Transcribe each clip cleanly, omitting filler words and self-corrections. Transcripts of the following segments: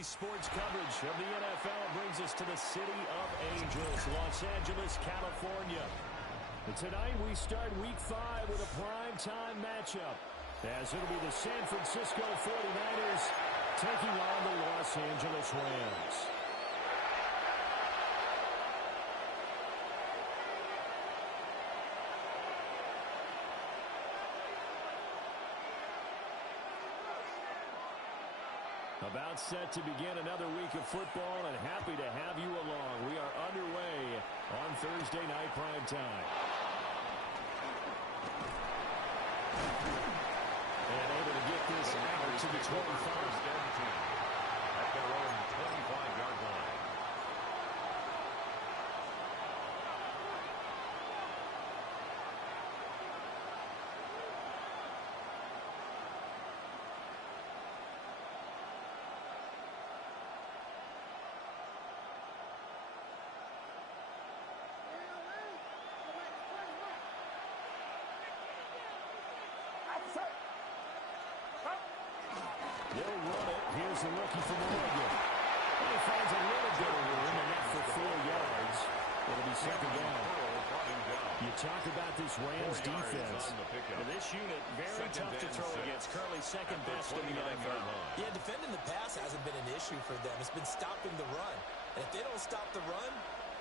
Daily sports coverage of the NFL brings us to the City of Angels, Los Angeles, California. And tonight we start Week 5 with a primetime matchup, as it'll be the San Francisco 49ers taking on the Los Angeles Rams. About set to begin another week of football, and happy to have you along. We are underway on Thursday night primetime. And able to get this out to the 25. At their own 25-yard line. They'll run it. Here's the rookie from Oregon. He finds a little bit of room, and that's for 4 yards. It'll be second down. You talk about this Rams defense. This unit, very tough to throw against. Currently second best in the NFL. Yeah, defending the pass hasn't been an issue for them. It's been stopping the run. And if they don't stop the run,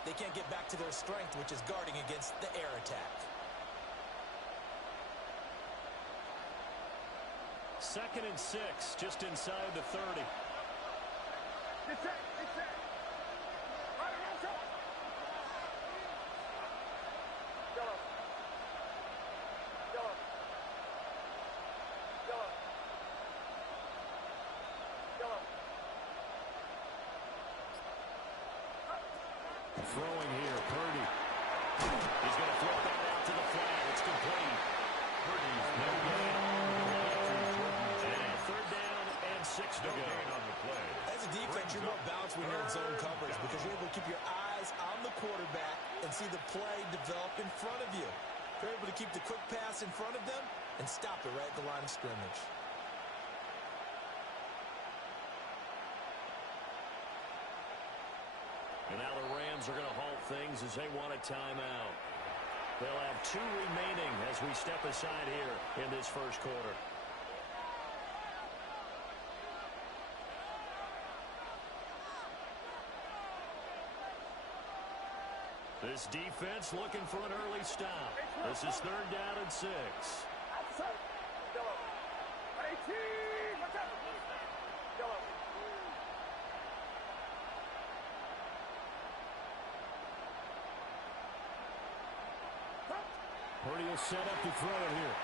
they can't get back to their strength, which is guarding against the air attack. 2nd and 6, just inside the 30. Throwing here, Purdy. He's going to throw that out to the flat. It's complete. Purdy's no gain. And 3rd down and 6 to go. On the play. As a defense, you're more balanced when you're in zone coverage because you're able to keep your eyes on the quarterback and see the play develop in front of you. You're able to keep the quick pass in front of them and stop it right at the line of scrimmage. And now the Rams are going to halt things as they want a timeout. They'll have 2 remaining as we step aside here in this first quarter. This defense looking for an early stop. This is 3rd down and 6. Purdy will set up to throw it here.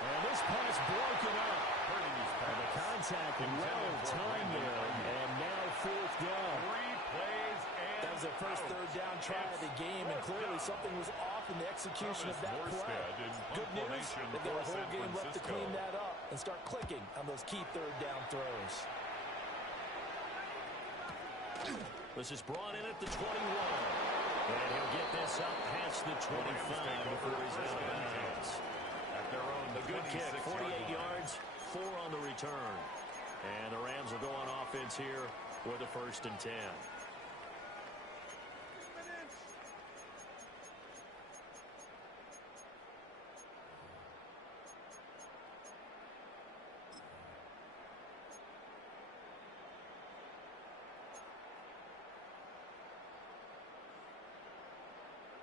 And this pass broken up. And the contact well timed there. And now 4th down. 3 plays and that was their first 3rd down try of the game, and clearly something was off in the execution of that play. Good news, they've got a whole game left to clean that up and start clicking on those key 3rd down throws. This is brought in at the 21. And he'll get this up past the 25 before he's out of bounds. At their own a good kick, 48 yards, 4 on the return. And the Rams will go on offense here with a 1st and 10.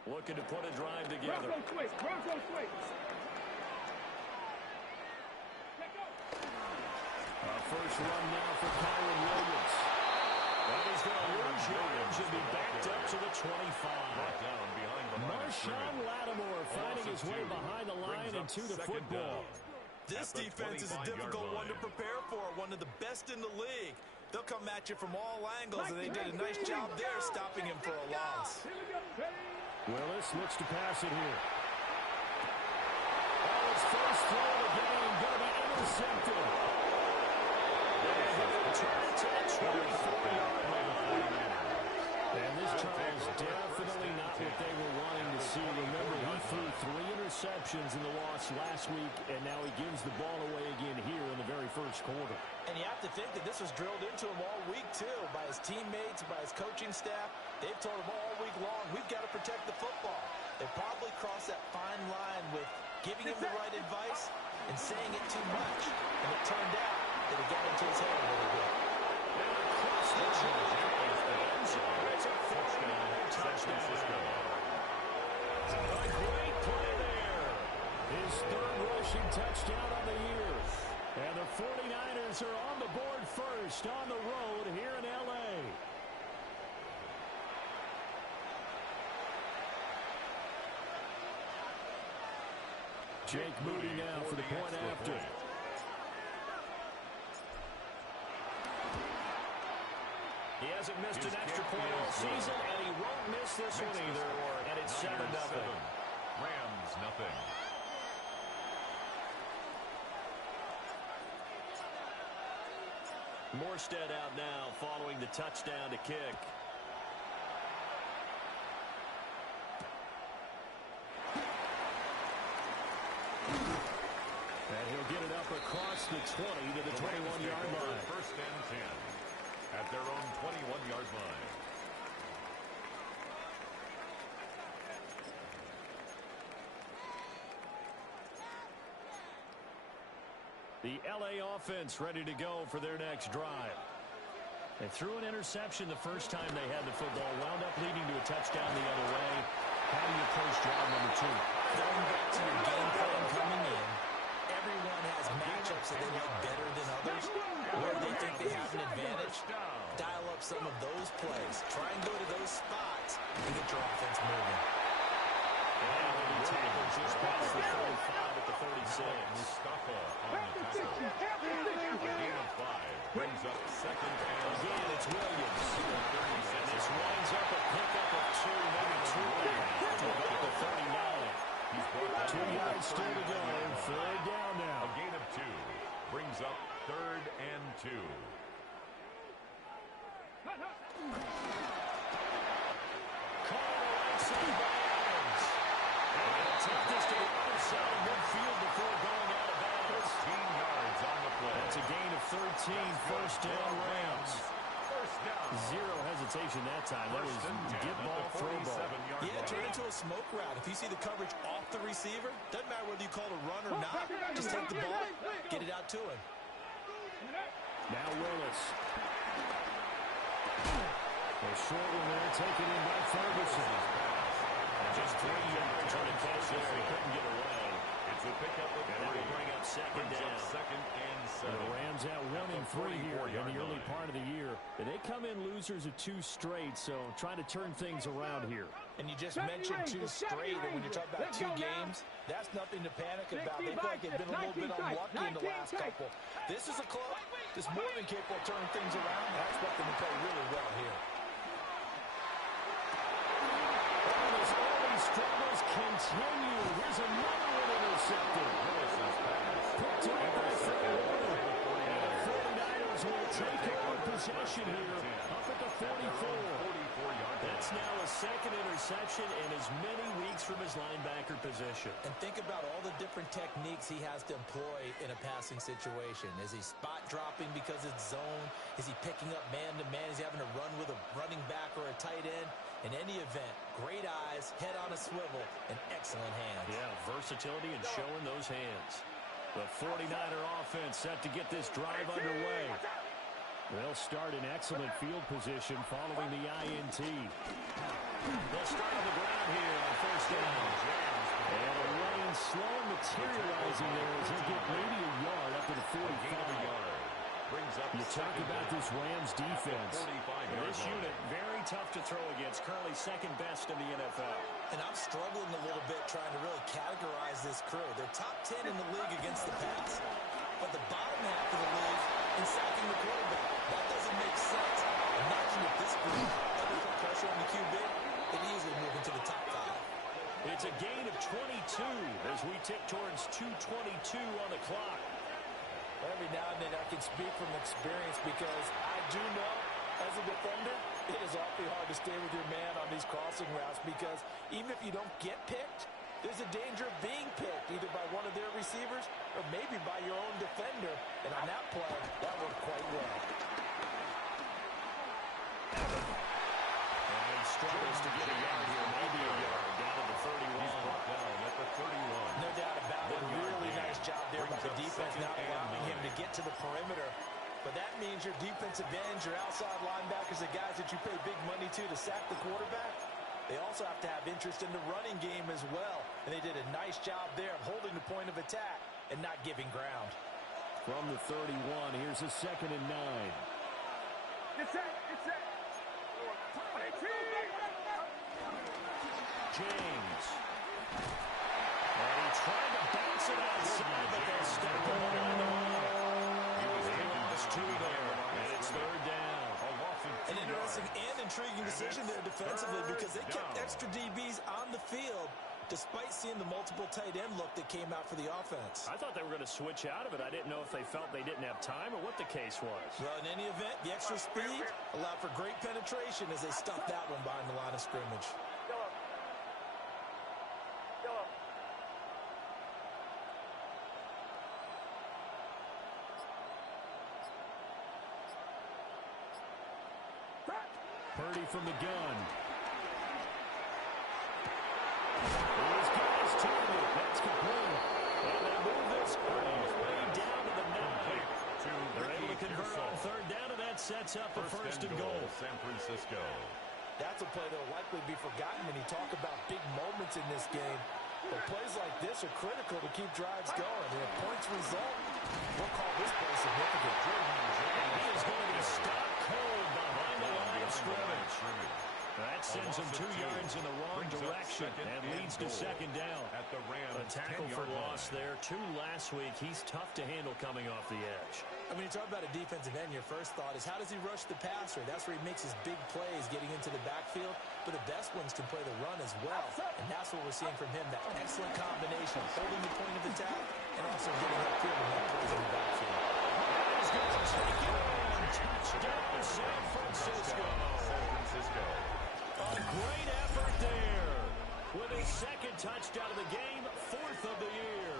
Looking to put a drive together. Bronco switch. First run now for Kyron Williams. That is going to lose yards and be backed up to the 25. Down behind the Marshawn Lattimore finding his way behind the line and to the football. This defense is a difficult one to prepare for, one of the best in the league. They'll come at you from all angles, and they did a nice job there stopping him for a loss. Willis looks to pass it here. His first throw of the game going to be intercepted. Return to the 24-yard line. And this time is definitely not what they were wanting to see. Remember, he threw 3 interceptions interceptions in the loss last week, and now he gives the ball away again here in the very first quarter. And you have to think that this was drilled into him all week, too, by his teammates, by his coaching staff. They've told him all week long, we've got to protect the football. They probably crossed that fine line with giving him the right advice and saying it too much. And it turned out that it got into his head a little bit. Touchdown. A great play there. His third rushing touchdown on the year. And the 49ers are on the board first on the road here in L.A. Jake Moody now for the point after. He hasn't missed an extra point all season, and he won't miss this one either. And it's 7-0. Rams, nothing. Morstead out now following the touchdown to kick. And he'll get it up across the 20 to the 21-yard line. First and 10 at their own 21-yard line. The L.A. offense ready to go for their next drive. They threw an interception the first time they had the football, wound up leading to a touchdown the other way. How do you approach drive number 2? Going back to your game plan coming in, everyone has matchups that they like better than others, where they think they have an advantage. Dial up some of those plays. Try and go to those spots and get your offense moving. And the tackle just past the 45 at the 36. Mustafa on the tackle. A gain of 5 brings up second and again, it's Williams. And this winds up a pickup of 2, maybe 2 to about the 39. 2 yards still to go. Third down now. a gain of 2 brings up third and 2. That's a gain of 13, first down Rams. Zero hesitation that time. That was get ball, throw ball. Yeah, turn into a smoke route. If you see the coverage off the receiver, doesn't matter whether you call it a run or not. Just take the ball, get it out to him. Now Willis. A short one there, taken in by Ferguson. Just 3 yards on the catch there. He couldn't get away. It's a pickup of 3. And that will bring up second down. Second and 7. The Rams out 1-3 here in the early part of the year. And they come in losers of 2 straight, so trying to turn things around here. And you just mentioned 2 straight, and when you're talking about 2 games, that's nothing to panic about. They feel like they've been a little bit unlucky in the last couple. This is a club that's more than capable of turning things around. I expect them to play really well here. His early struggles continue. Here's another one intercepted. Picked up by Fred. 49ers will take over possession here up at the 44. That's now a second interception in as many weeks from his linebacker position. And think about all the different techniques he has to employ in a passing situation. Is he spot dropping because it's zone? Is he picking up man-to-man? Is he having to run with a running back or a tight end? In any event, great eyes, head on a swivel, and excellent hands. Yeah, versatility and showing those hands. The 49er offense set to get this drive underway. They'll start in excellent field position following the INT. They'll start on the ground here on first down. And a rain slow materializing there as he'll get maybe a yard up to the 45. You talk about this Rams defense. This unit, very tough to throw against. Currently second best in the NFL. And I'm struggling a little bit trying to really categorize this crew. They're top 10 in the league against the pass. But the bottom half of the league in sacking the quarterback. That doesn't make sense. Imagine if this group ever put pressure on the QB, they'd easily move into the top 5. It's a gain of 22 as we tick towards 2:22 on the clock. Every now and then I can speak from experience because I do know, as a defender, it is awfully hard to stay with your man on these crossing routes because even if you don't get picked, there's a danger of being picked either by one of their receivers or maybe by your own defender. And on that play, that worked quite well. And he struggles to get a yard here, maybe a yard, down to the 31. He's brought down at the 31. No doubt about it. Really nice job there by the defense, not allowing him to get to the perimeter. But that means your defensive ends, your outside linebackers, the guys that you pay big money to sack the quarterback, they also have to have interest in the running game as well. And they did a nice job there of holding the point of attack and not giving ground. From the 31, here's a 2nd and 9. It's it. James. And he tried to bounce it outside, but they'll step him behind the line. He lost 2 there, and it's 3rd down. An interesting and intriguing decision there defensively because they kept extra DBs on the field despite seeing the multiple tight end look that came out for the offense. I thought they were going to switch out of it. I didn't know if they felt they didn't have time or what the case was. Well, in any event, the extra speed allowed for great penetration as they stuffed that one behind the line of scrimmage. Purdy from the gun. He's got his target. That's complete. And they move this all the way down to the 9. They're able to convert on 3rd down, and that sets up a 1st and goal. San Francisco. That's a play that will likely be forgotten when you talk about big moments in this game. But plays like this are critical to keep drives going. And if points result, we'll call this play significant. And he is going to be stopped cold behind the line of scrimmage. That sends him 2 yards in the wrong direction and leads to 2nd down. At the Rams, a tackle for loss there. 2 last week. He's tough to handle coming off the edge. I mean, you talk about a defensive end, your first thought is how does he rush the passer? That's where he makes his big plays getting into the backfield. But the best ones can play the run as well. And that's what we're seeing from him, that excellent combination of holding the point of attack and also getting upfield and make plays in the backfield. He's going to take it in. Touchdown, San Francisco. San Francisco. A great effort there. With his 2nd touchdown of the game, 4th of the year.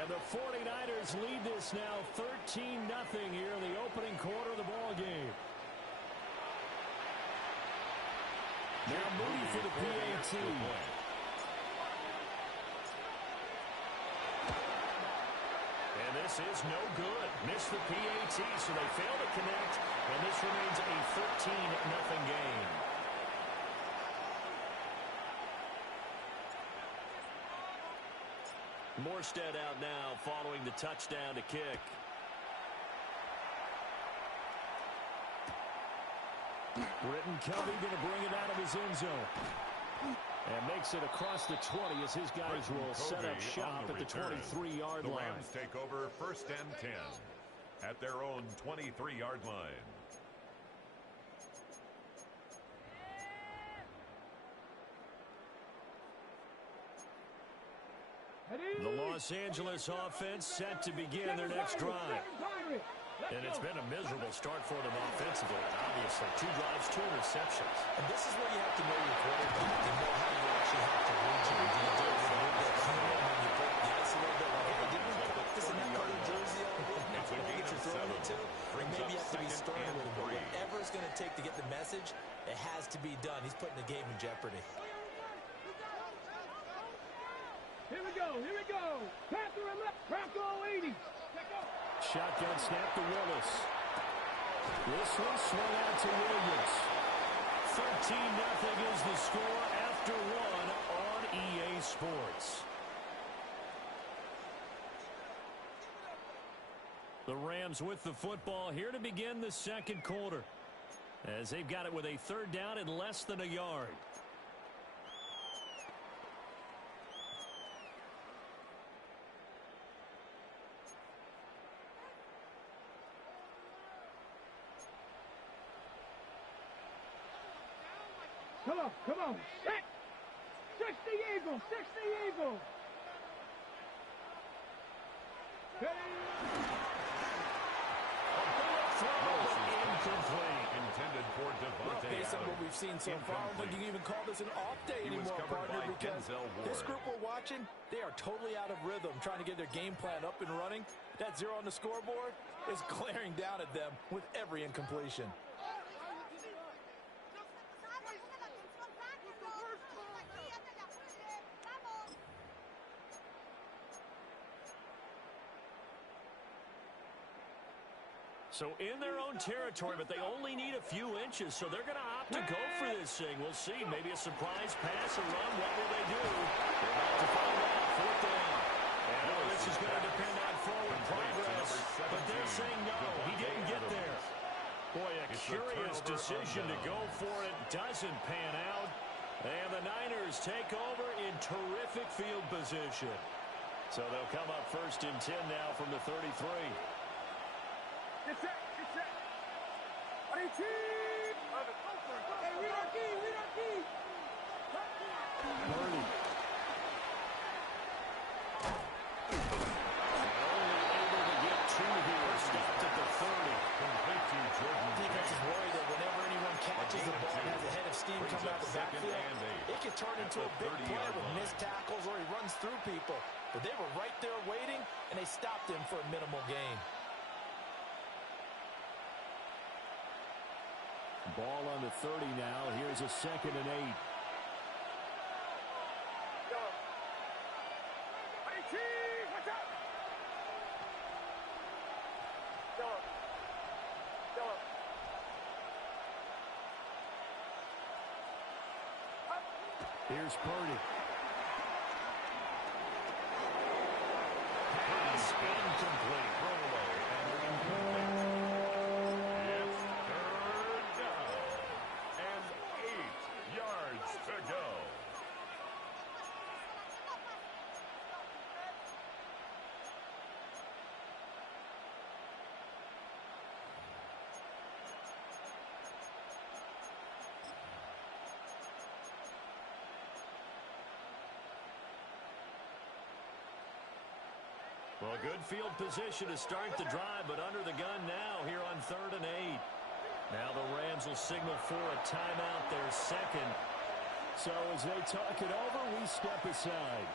And the 49ers lead this now 13-0 here in the opening quarter of the ball game. Now Moody for the PAT. And this is no good. Missed the PAT, so they fail to connect. And this remains a 13-0 game. Morstead out now following the touchdown to kick. Britton Covey going to bring it out of his end zone. And makes it across the 20 as his guys will set up shop at the 23-yard line. The Rams take over 1st and 10 at their own 23-yard line. The Los Angeles offense set to begin their next drive. And it's been a miserable start for them offensively, obviously. 2 drives, 2 interceptions. And this is where you have to know your quarterback and know how you actually have to read him. Do you do it a little bit humor when you break the ice a little bit? Like, hey, didn't we put this in that colored jersey all week? That's what you're throwing it to. And maybe you have to be stern with him. But whatever it's going to take to get the message, it has to be done. He's putting the game in jeopardy. Here we go. Panther and left. Bronco 80. Shotgun snap to Willis. This one swung out to Williams. 13-0 is the score after 1 on EA Sports. The Rams with the football here to begin the 2nd quarter, as they've got it with a 3rd down and less than a yard. Come on. 60 Eagles. Incomplete. intended for Well, Devontae based on what Adams. we've seen so far, I don't think you can even call this an off day He was anymore, covered partner, by because Denzel Ward. this group we're watching, they are totally out of rhythm, trying to get their game plan up and running. That 0 on the scoreboard is glaring down at them with every incompletion. So in their own territory, but they only need a few inches, so they're going to opt to go for this thing. We'll see. Maybe a surprise pass, a run. What will they do? They're about to find out. 4th down. And this is going to depend on forward progress, but they're saying no. He didn't get there. Boy, a curious decision to go for it. Doesn't pan out. And the Niners take over in terrific field position. So they'll come up 1st and 10 now from the 33. Get set, get set. Hey, team! Hey, read our key, read our key. Purdy. Only able to get 2 here. Stopped at the 30. Complete to Jordan. Defense is worried that whenever anyone catches the ball and has a head of steam coming out of the backfield, it can turn into a big play with missed tackles or he runs through people. But they were right there waiting, and they stopped him for a minimal gain. Ball on the 30 now. Here's a 2nd and 8. Hey, team! Watch out! Here's Purdy. Pass incomplete. Throwaway and incomplete. It's 3rd down and 8 yards to go. Well, good field position to start the drive, but under the gun now here on 3rd and 8. Now the Rams will signal for a timeout, their 2nd. So as they talk it over, we step aside.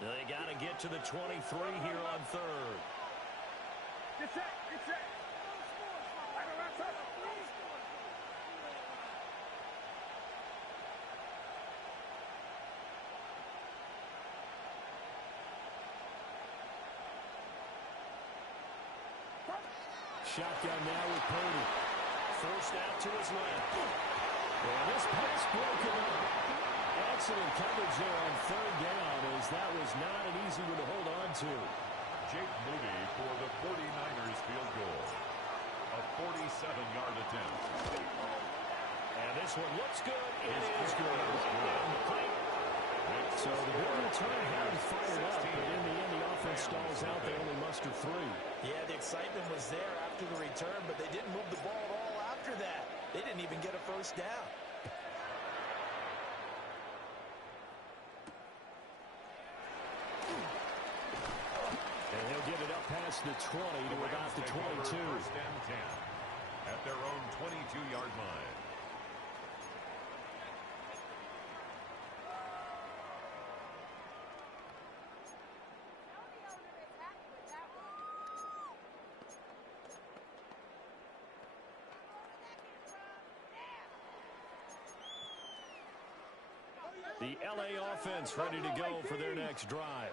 They got to get to the 23 here on 3rd. Get set, get set. Shotgun now with Purdy. Forced out to his left. And this pass broken up. Excellent coverage there on 3rd down, as that was not an easy one to hold on to. Jake Moody for the 49ers field goal. A 47-yard attempt. And this one looks good. It is good. So the big return had him fired up, but in the end the offense stalls out. They only muster 3. Yeah, the excitement was there after the return, but they didn't move the ball at all after that. They didn't even get a 1st down. And he'll get it up past the 20 to about the 22. 1st and 10 at their own 22-yard line. The LA offense ready to go for their next drive.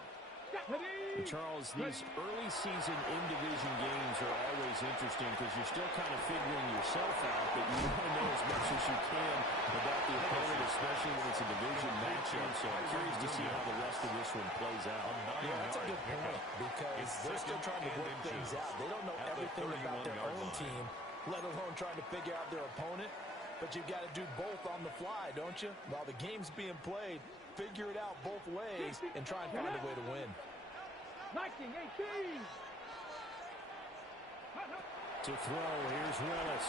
And Charles, these early season in-division games are always interesting because you're still kind of figuring yourself out, but you want to know as much as you can about the opponent, especially when it's a division matchup. So I'm curious to see how the rest of this one plays out. Yeah, that's a good point because they're still trying to work things out. They don't know everything about their own team, let alone trying to figure out their opponent. But you've got to do both on the fly, don't you? While the game's being played, figure it out both ways and try and find a way to win. 19-18. To throw, here's Willis.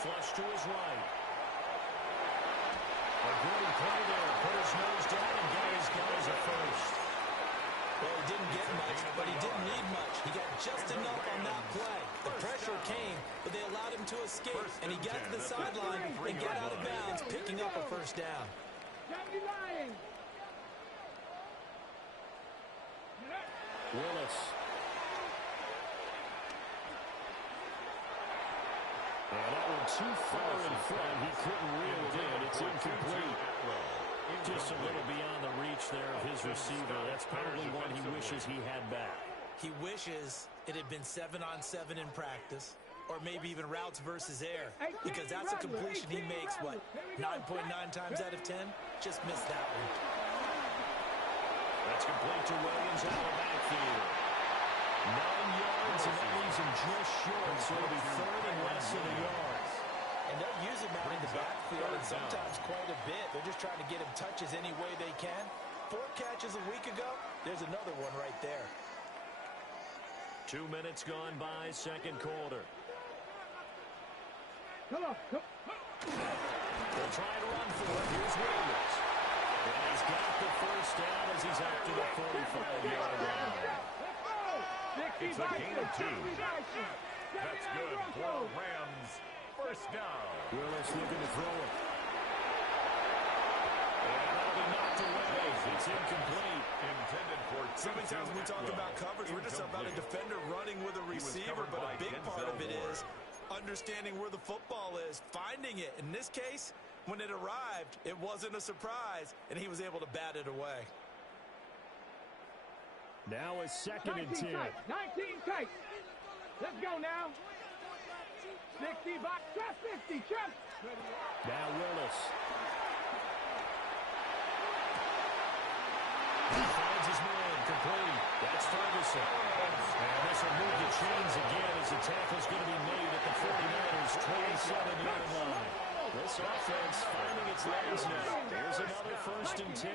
Flush to his right. A good play there. Put his nose down and got his guys a first. Well, he didn't get much, but he didn't need much. He got just enough on that play. The pressure came, but they allowed him to escape, and he got to the sideline and got out of bounds, picking up a first down. Willis. And that one too far in front. He couldn't reel it in. It's incomplete. Just a little beyond the reach there of his receiver. That's probably one he wishes he had back. He wishes it had been 7-on-7 in practice, or maybe even routes versus air, because that's a completion he makes, what, 9.9 times out of 10? Just missed that one. That's complete to Williams out of the backfield. 9 yards, and that leaves him just short, so it'll be third and less than a yard. And they'll use him out in the backfield, and sometimes quite a bit. They're just trying to get him touches any way they can. 4 catches a week ago, there's another one right there. 2 minutes gone by, second quarter. Come on. They'll try to run for it. Here's Williams. And he's got the first down as he's after the 45-yard line. It's a gain of 2. That's good for Rams. First down. Willis looking to throw it. And that'll be knocked away. It's incomplete. Intended for So many times when we talk about coverage, we're just about a defender running with a receiver, but a big part of it is understanding where the football is, finding it. In this case, when it arrived, it wasn't a surprise, and he was able to bat it away. Now a second and 10. 19 tight. Let's go now. 60 box, 50, check. Now Willis. He finds his man, complete. That's Ferguson. And this will move the chains again as the tackle's going to be made at the 49ers' 27-yard line. This offense finding its legs now. Here's another first and 10.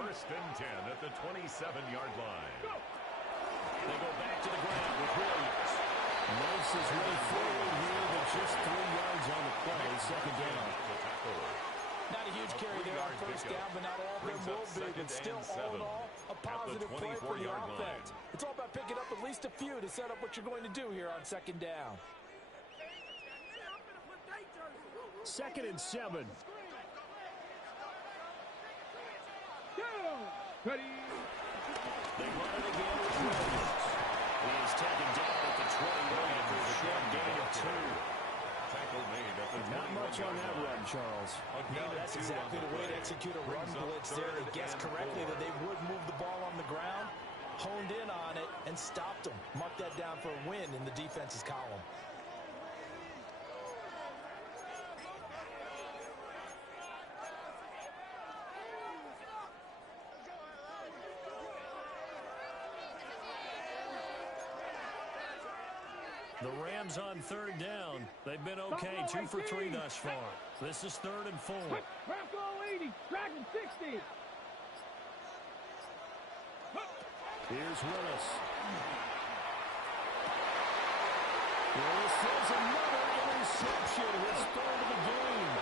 First and 10 at the 27-yard line. They go back to the ground with Williams. Makes his way forward here, but just 3 yards on the play. Second down. Not a huge carry there on first down, but not all of them will be. But still, all in all, a positive play for the offense. It's all about picking up at least a few to set up what you're going to do here on second down. Second and 7. Ready. They run it again with Williams. He is taken down at the 21 after a short gain of 2. Tackle made at the 21. Not much on that run, Charles. No, that's exactly the way to execute a run blitz there. They guessed correctly that they would move the ball on the ground, honed in on it, and stopped them. Mark that down for a win in the defense's column. The Rams on third down. They've been okay, 2 for 3 thus far. This is third and 4. Bronco 80, Dragon 60. Here's Willis. Willis throws another interception. His third of the game.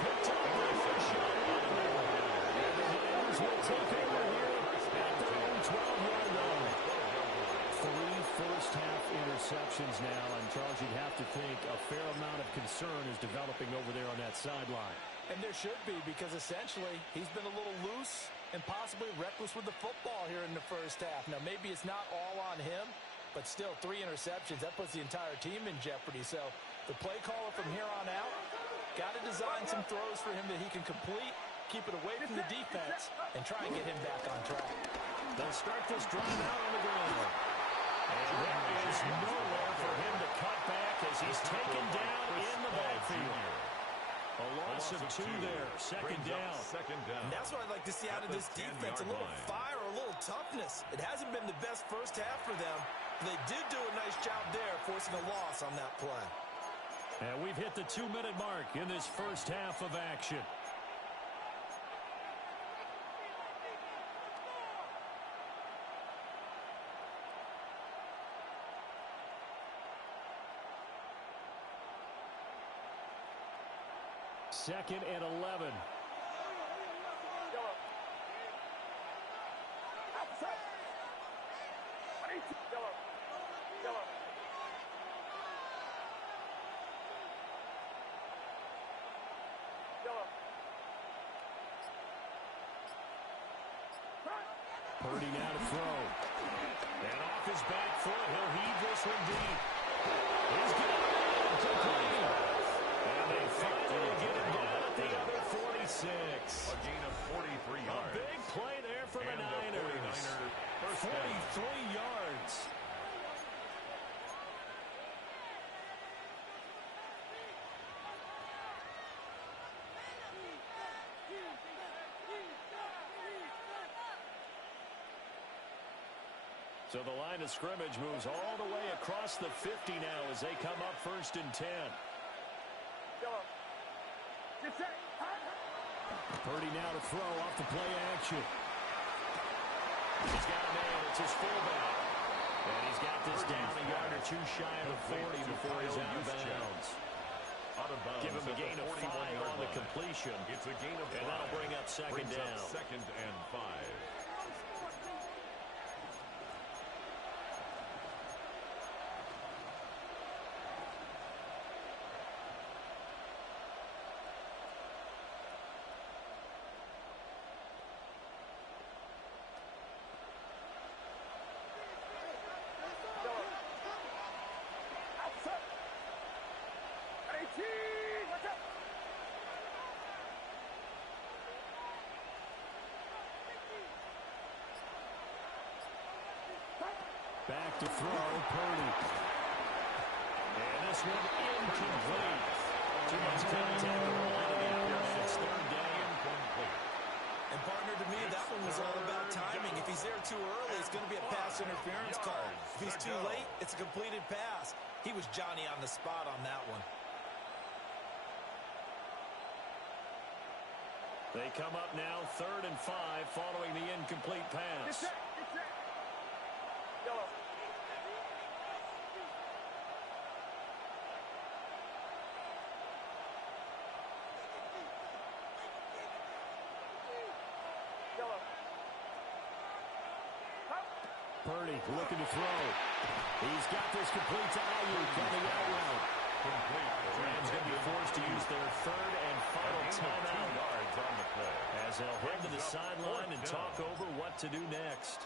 Picked up by Sean Riley. And the Niners will take over here at their own 12-yard line. 3 first-half interceptions now, and Charles, you'd have to think a fair amount of concern is developing over there on that sideline. And there should be, because essentially he's been a little loose and possibly reckless with the football here in the first half. Now, maybe it's not all on him, but still 3 interceptions. That puts the entire team in jeopardy. So the play caller from here on out got to design some throws for him that he can complete, keep it away from the defense, and try and get him back on track. They'll start this drive out on the ground. And there is nowhere for him to cut back as he's taken down in the backfield. A loss of 2 there. Second down. And that's what I'd like to see out of this defense. A little fire, a little toughness. It hasn't been the best first half for them. But they did do a nice job there, forcing a loss on that play. And we've hit the 2-minute mark in this first half of action. 2nd and 11. Purdy now to throw. And off his back foot, he'll heave this one deep. He's got it complete. And they finally get him down at the other 46. A gain of 43 yards. A big play there for the Niners. 43 yards. So the line of scrimmage moves all the way across the 50 now as they come up 1st and 10. Purdy now to throw off the play action. He's got a man. It's his fullback. And he's got this down a yard or two shy of the 40 before he's out of bounds. Give him a gain of 5 on the completion. It's a gain of 5. And that'll bring up second down. 2nd and 5. Back to throw, Purdy. And this one incomplete. Too much contact on the line of the opponent. It's 3rd down. Incomplete. And partner, to me, that one was all about timing. If he's there too early, it's going to be a pass interference call. If he's too late, it's a completed pass. He was Johnny on the spot on that one. They come up now 3rd and 5 following the incomplete pass. Purdy looking to throw. He's got this complete to Ayuk on the out route. Rams going to be forced to use their 3rd and final timeout on the play. as they'll head to the sideline and talk over what to do next.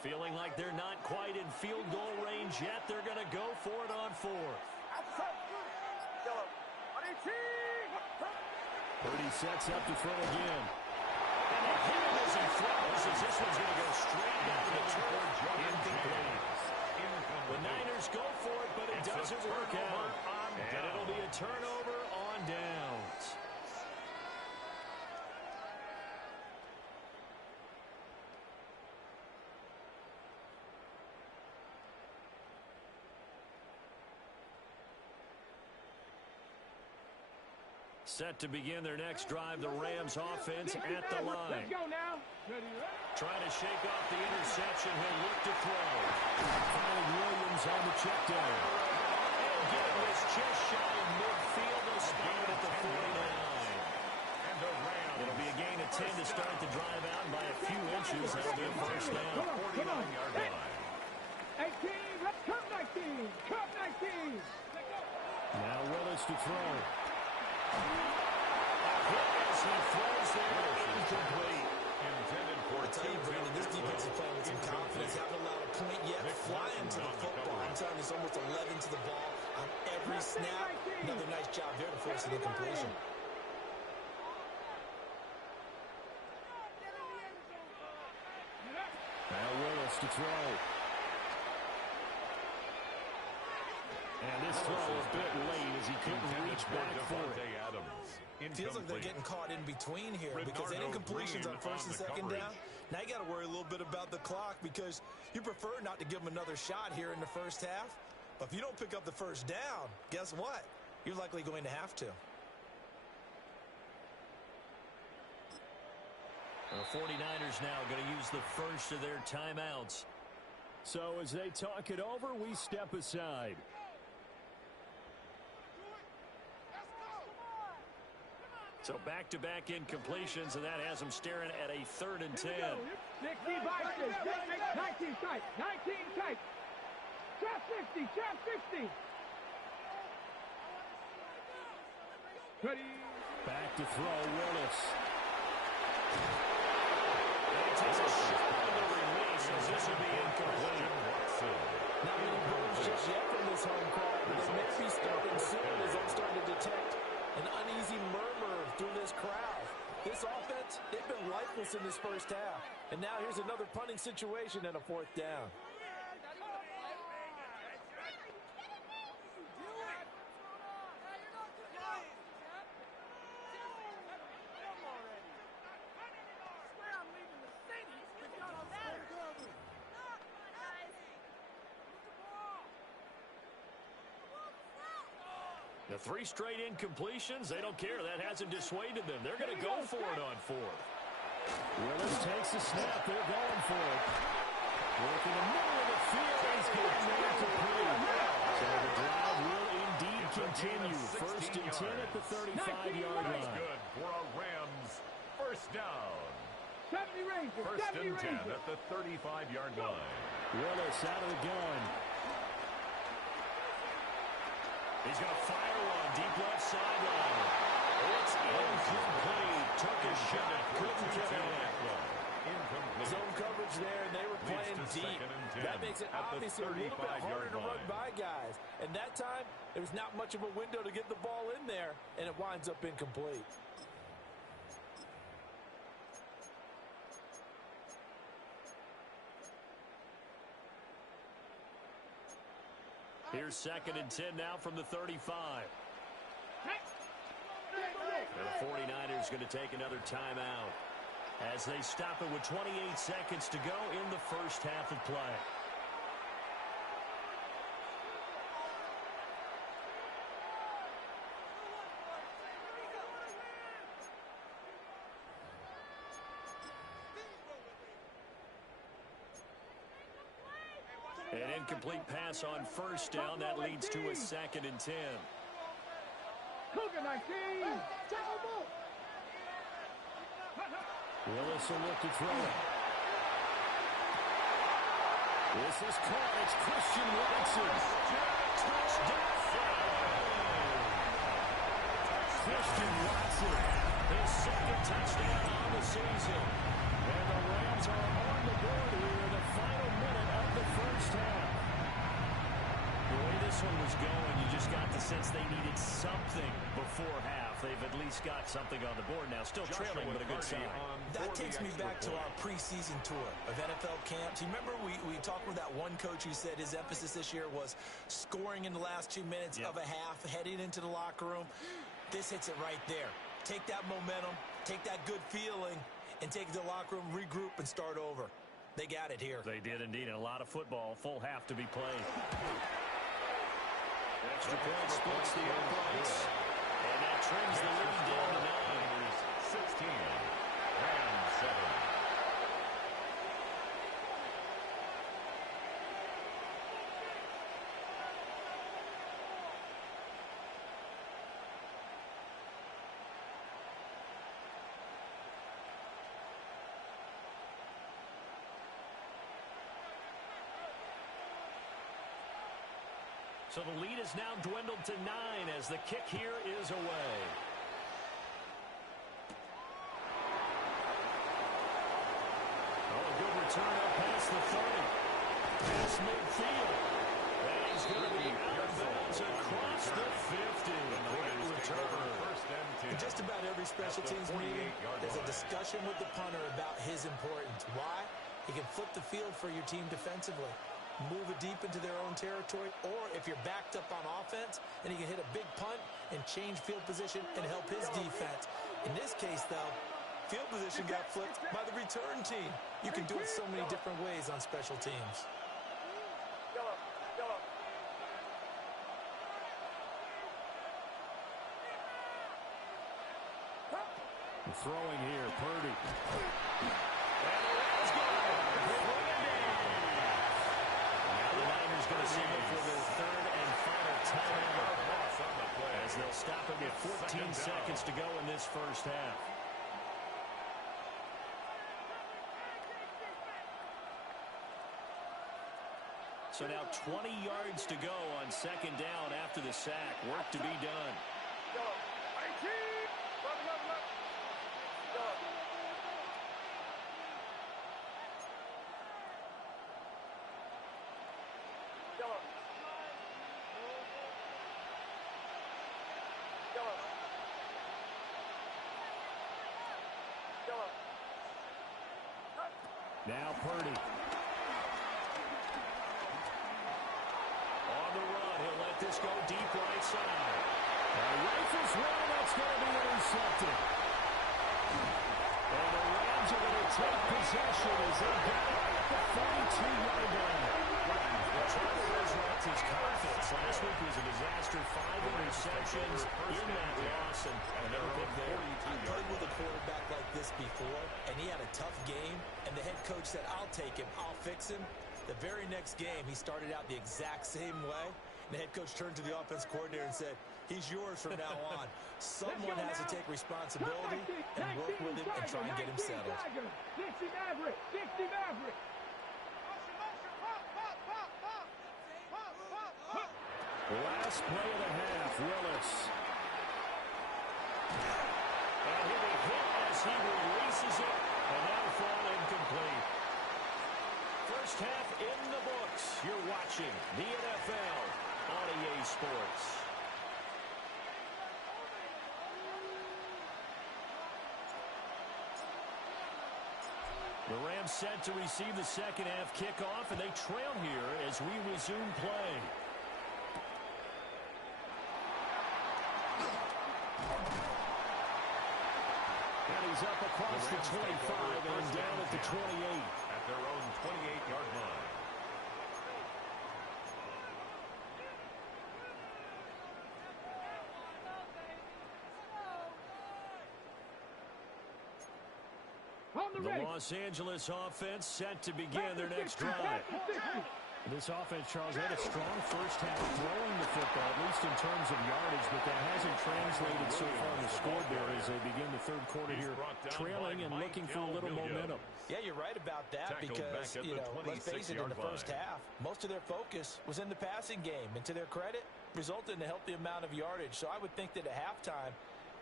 Feeling like they're not quite in field goal range yet. They're going to go for it on 4th. Purdy sets up to throw again. And they hit him as he throws as this one's going to go straight down the turf. Incomplete. The Niners go for it, but it doesn't work out. And it'll be a turnover on downs. Set to begin their next drive, the Rams offense at the line. Let's go now. Trying to shake off the interception. He'll look to throw. Finding Williams on the check down. And getting this just shy of midfield. They'll spot it at the 49. It'll be a gain of 10 to start the drive out. And by a few inches, that'll be a first down. 49-yard line. 18, let's come 19. Come 19. Now Willis to throw. As he throws there, incomplete. Intended for I tell you, Brandon, this defense is playing with some confidence. Haven't allowed a point yet. Flying to the football. I'm telling you, it's almost 11 to the ball on every snap. Another nice job there to force an incompletion. Now Willis to throw. And this throw a bit late as he couldn't reach back for it. Adams. Feels like they're getting caught in between here because they didn't completions on first and second down. Now you got to worry a little bit about the clock because you prefer not to give them another shot here in the first half. But if you don't pick up the first down, guess what? You're likely going to have to. The 49ers now going to use the first of their timeouts. So as they talk it over, we step aside. So back-to-back incompletions, and that has them staring at a 3rd and 10. 60 by 19 tight. 19 tight. Trap 60. Trap 60. Ready. Back to throw, Willis. That takes a shot on the release as this will be incomplete. Not many goals just yet from this home crowd, but they may be starting soon as I'm starting to detect an uneasy murmur through this crowd. This offense, they've been lifeless in this first half. And now here's another punting situation and a 4th down. The 3 straight incompletions, they don't care. That hasn't dissuaded them. They're going to go for it on 4th. Willis takes the snap. They're going for it. Working the middle of the field. He's getting there to play. So the drive will indeed continue. 1st and 10 at the 35-yard line. Good for a Rams first down. 70 Rangers. 1st and 10 at the 35-yard line. Willis out of the gun. He's going to fire one deep left sideline. It's incomplete. Took a shot. Couldn't get it. Zone coverage there, and they were playing deep. That makes it obviously a little bit harder to run by guys. And that time, there was not much of a window to get the ball in there, and it winds up incomplete. Here's 2nd and 10 now from the 35. And the 49ers going to take another timeout as they stop it with 28 seconds to go in the first half of play. An incomplete pass on first down. That leads to a 2nd and 10. Cougar 19. Willis will look to throw it. This is caught. It's Christian Watson. Touchdown. Christian Watson. His 2nd touchdown on the season. And the Rams are on the board here in the final minute of the first half. The way this one was going, you just got the sense they needed something before half. They've at least got something on the board now. Still trailing, but a good sign. That takes me back to our preseason tour of NFL camps. You remember we talked with that one coach who said his emphasis this year was scoring in the last 2 minutes of a half, heading into the locker room. This hits it right there. Take that momentum, take that good feeling, and take it to the locker room, regroup, and start over. They got it here. They did indeed, and a lot of football, full half to be played. Extra point splits the uprights, and that trims the lead down to 9. 16, Rams 7. So the lead is now dwindled to 9 as the kick here is away. Oh, a good return up past the 30. Past midfield. And he's going to be out of bounds across the 50. Great return. In just about every special teams meeting, there's a discussion with the punter about his importance. Why? He can flip the field for your team defensively. move it deep into their own territory, or if you're backed up on offense and he can hit a big punt and change field position and help his defense. In this case, though, field position got flipped by the return team. You can do it so many different ways on special teams. Throwing here, Purdy. Now the Niners going to signal for their third and final timeout as they'll stop him at 14 seconds to go in this first half. So now 20 yards to go on second down after the sack. Work to be done. Now Purdy. On the run, he'll let this go deep right side. Rifles one, that's going to be intercepted. And the Rams are going to take possession as they get it at the 42-yard line. The trouble is that's his confidence. Last week was a disaster. 5 interceptions in that loss, and everything there. I played with a quarterback like this before, and he had a tough game, and the head coach said, I'll take him, I'll fix him. The very next game, he started out the exact same way. And the head coach turned to the offense coordinator and said, he's yours from now on. Someone has to take responsibility and work with him and try and get him settled. Dixie Maverick. Dixie Maverick. Last play of the half, Willis. And he'll be hit as he releases it, and that'll fall incomplete. First half in the books. You're watching the NFL on EA Sports. The Rams set to receive the second half kickoff, and they trail here as we resume play. And he's up across the 25 and down at the 28. At their own 28-yard line. The Los Angeles offense set to begin their next drive. This offense, Charles, had a strong first half throwing the football, at least in terms of yardage, but that hasn't translated so far in the score there as they begin the third quarter here, trailing and looking for a little momentum. Yeah, you're right about that because, let's face it, in the first half, most of their focus was in the passing game. And to their credit, resulted in a healthy amount of yardage. So I would think that at halftime,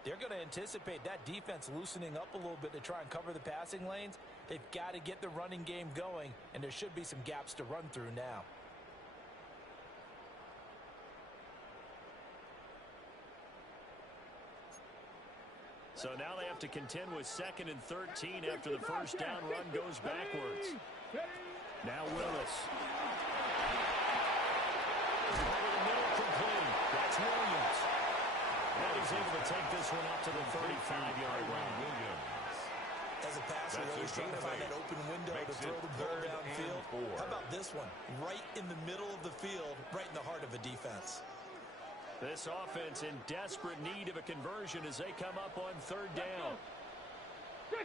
they're going to anticipate that defense loosening up a little bit to try and cover the passing lanes. They've got to get the running game going, and there should be some gaps to run through now. So now they have to contend with 2nd and 13 after the first down run goes backwards. Now Willis. Over the middle, complete. That's Williams. And he's able to take this one up to the 35-yard line. As a passer, always trying to find that open window to throw the ball downfield. How about this one? Right in the middle of the field, right in the heart of a defense. This offense in desperate need of a conversion as they come up on third down. They'll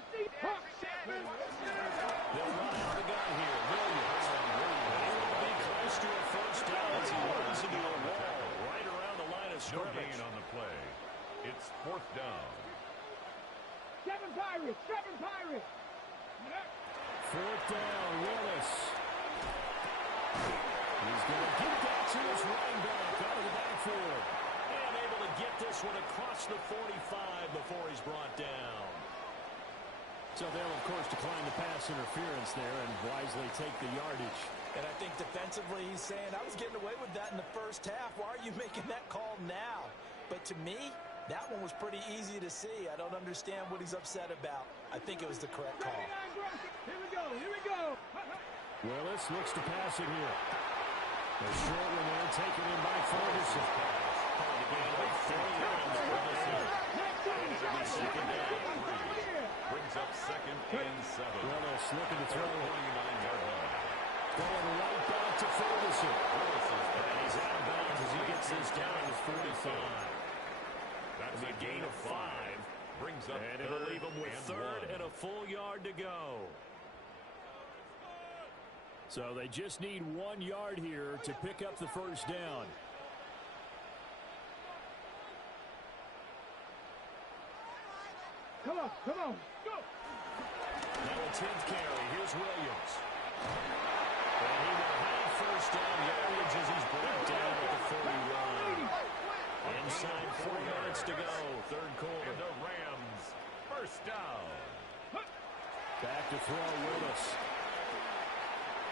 run out the gun here. Williams. They will be close to a first down as he runs into a wall right around the line of scrimmage. No gain on the play. It's 4th down. 7 Pirates. 7 Pirates. 4th down, Willis. He's going to get that to his running back out of the backfield. And able to get this one across the 45 before he's brought down. So they'll, of course, decline the pass interference there and wisely take the yardage. And I think defensively he's saying, I was getting away with that in the first half. Why are you making that call now? But to me, that one was pretty easy to see. I don't understand what he's upset about. I think it was the correct call. Here we go. Here we go. Willis looks to pass it here. The short one there taken in by Ferguson. Brings up second and 7. Willis looking to throw it. 49-yard line. Going right back to Ferguson. And he's out of bounds as he gets this down to 45. That's a gain of 5. Brings up And it'll leave him with third 1. and a full yard to go. So they just need 1 yard here to pick up the first down. Come on, come on, go! Now a 10th carry. Here's Williams. And he will have first down yardage as he's brought down at the 41. Inside 4 yards to go. Third quarter. And the Rams first down. Back to throw Willis.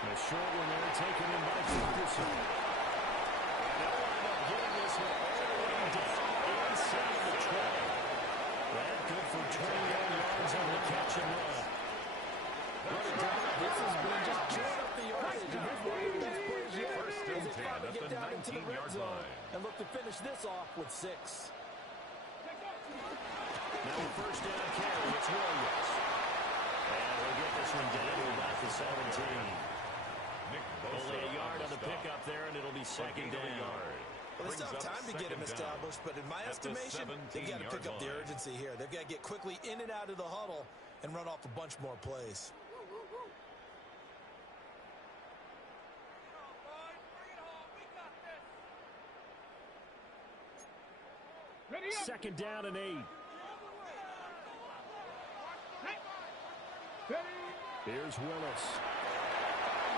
The short one there taken in by Ferguson. And they'll wind up getting this one all the way down inside the 20. That good for 21 yards on the catch and run. This has been just chewing up the yardage. And here's one of the best plays yet. First and 10 at the 19-yard line. And look to finish this off with 6. Now a first down carry. It's Williams. And we'll get this one down to about the 17. Only a yard on the pickup there, and it'll be second down. Well, they still have time to get him established, but in my estimation, they've got to pick up the urgency here. They've got to get quickly in and out of the huddle and run off a bunch more plays. Second down and 8. Here's Willis.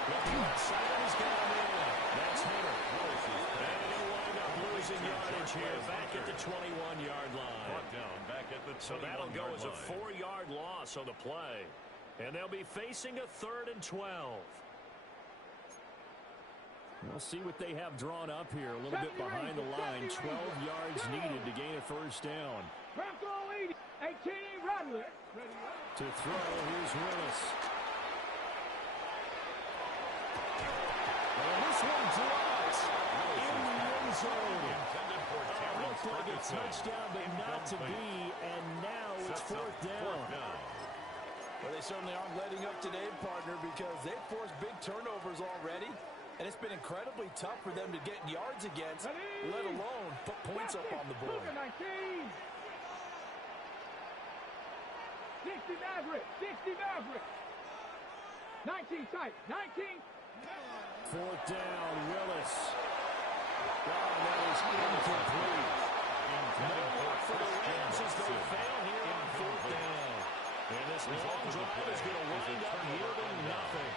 Looking outside, he's got him in. That's Hunter. And he'll wind up losing yardage here back at the 21-yard line. Brought down back at the 21-yard line. So that'll go as a 4-yard loss on the play. And they'll be facing a 3rd and 12. We'll see what they have drawn up here. A little bit behind the line. 12 yards needed to gain a first down. 18, Rodley. To throw, here's Willis. And this one drops in the end zone. Looked like a touchdown, but not to be. And now it's 4th down. Well, they certainly aren't letting up today, partner, because they've forced big turnovers already. And it's been incredibly tough for them to get yards against, let alone put points up on the board. 19. 60 Maverick. 60 Maverick. 19 tight. 19. 4th down, Willis. Wow, that is incomplete. No luck for the Rams as they fail here on 4th down. And this long drive is going to wind up yielding nothing.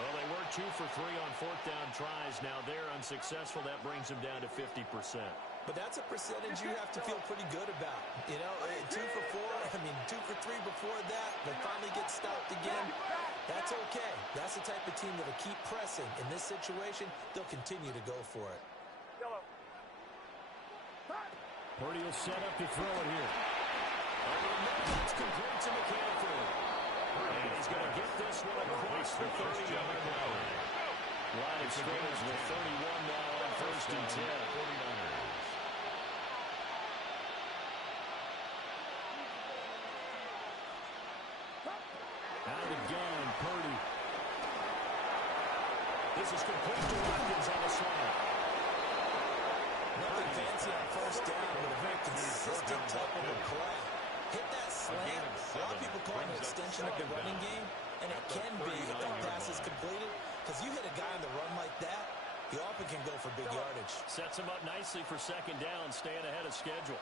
Well, they were 2 for 3 on 4th down tries. Now they're unsuccessful. That brings them down to 50%. But that's a percentage you have to feel pretty good about. You know, 2 for 4, 2 for 3 before that. They finally get stopped again. That's okay. That's the type of team that'll keep pressing. In this situation, they'll continue to go for it. Purdy will set up to throw it here. It's complete to McCaffrey. And he's going to get this one across the 30-yard line. Line of scrimmage with 31 now on 1st and 10. 49ers. Out of the gun, Purdy. This is complete to Watkins on the slant. Nothing fancy on 1st down, but a very consistent type of a play. Hit that slant. A lot of people call it an extension of the running game, and it can be if that pass is completed, because you hit a guy on the run like that, he often can go for big yardage. Sets him up nicely for 2nd down, staying ahead of schedule.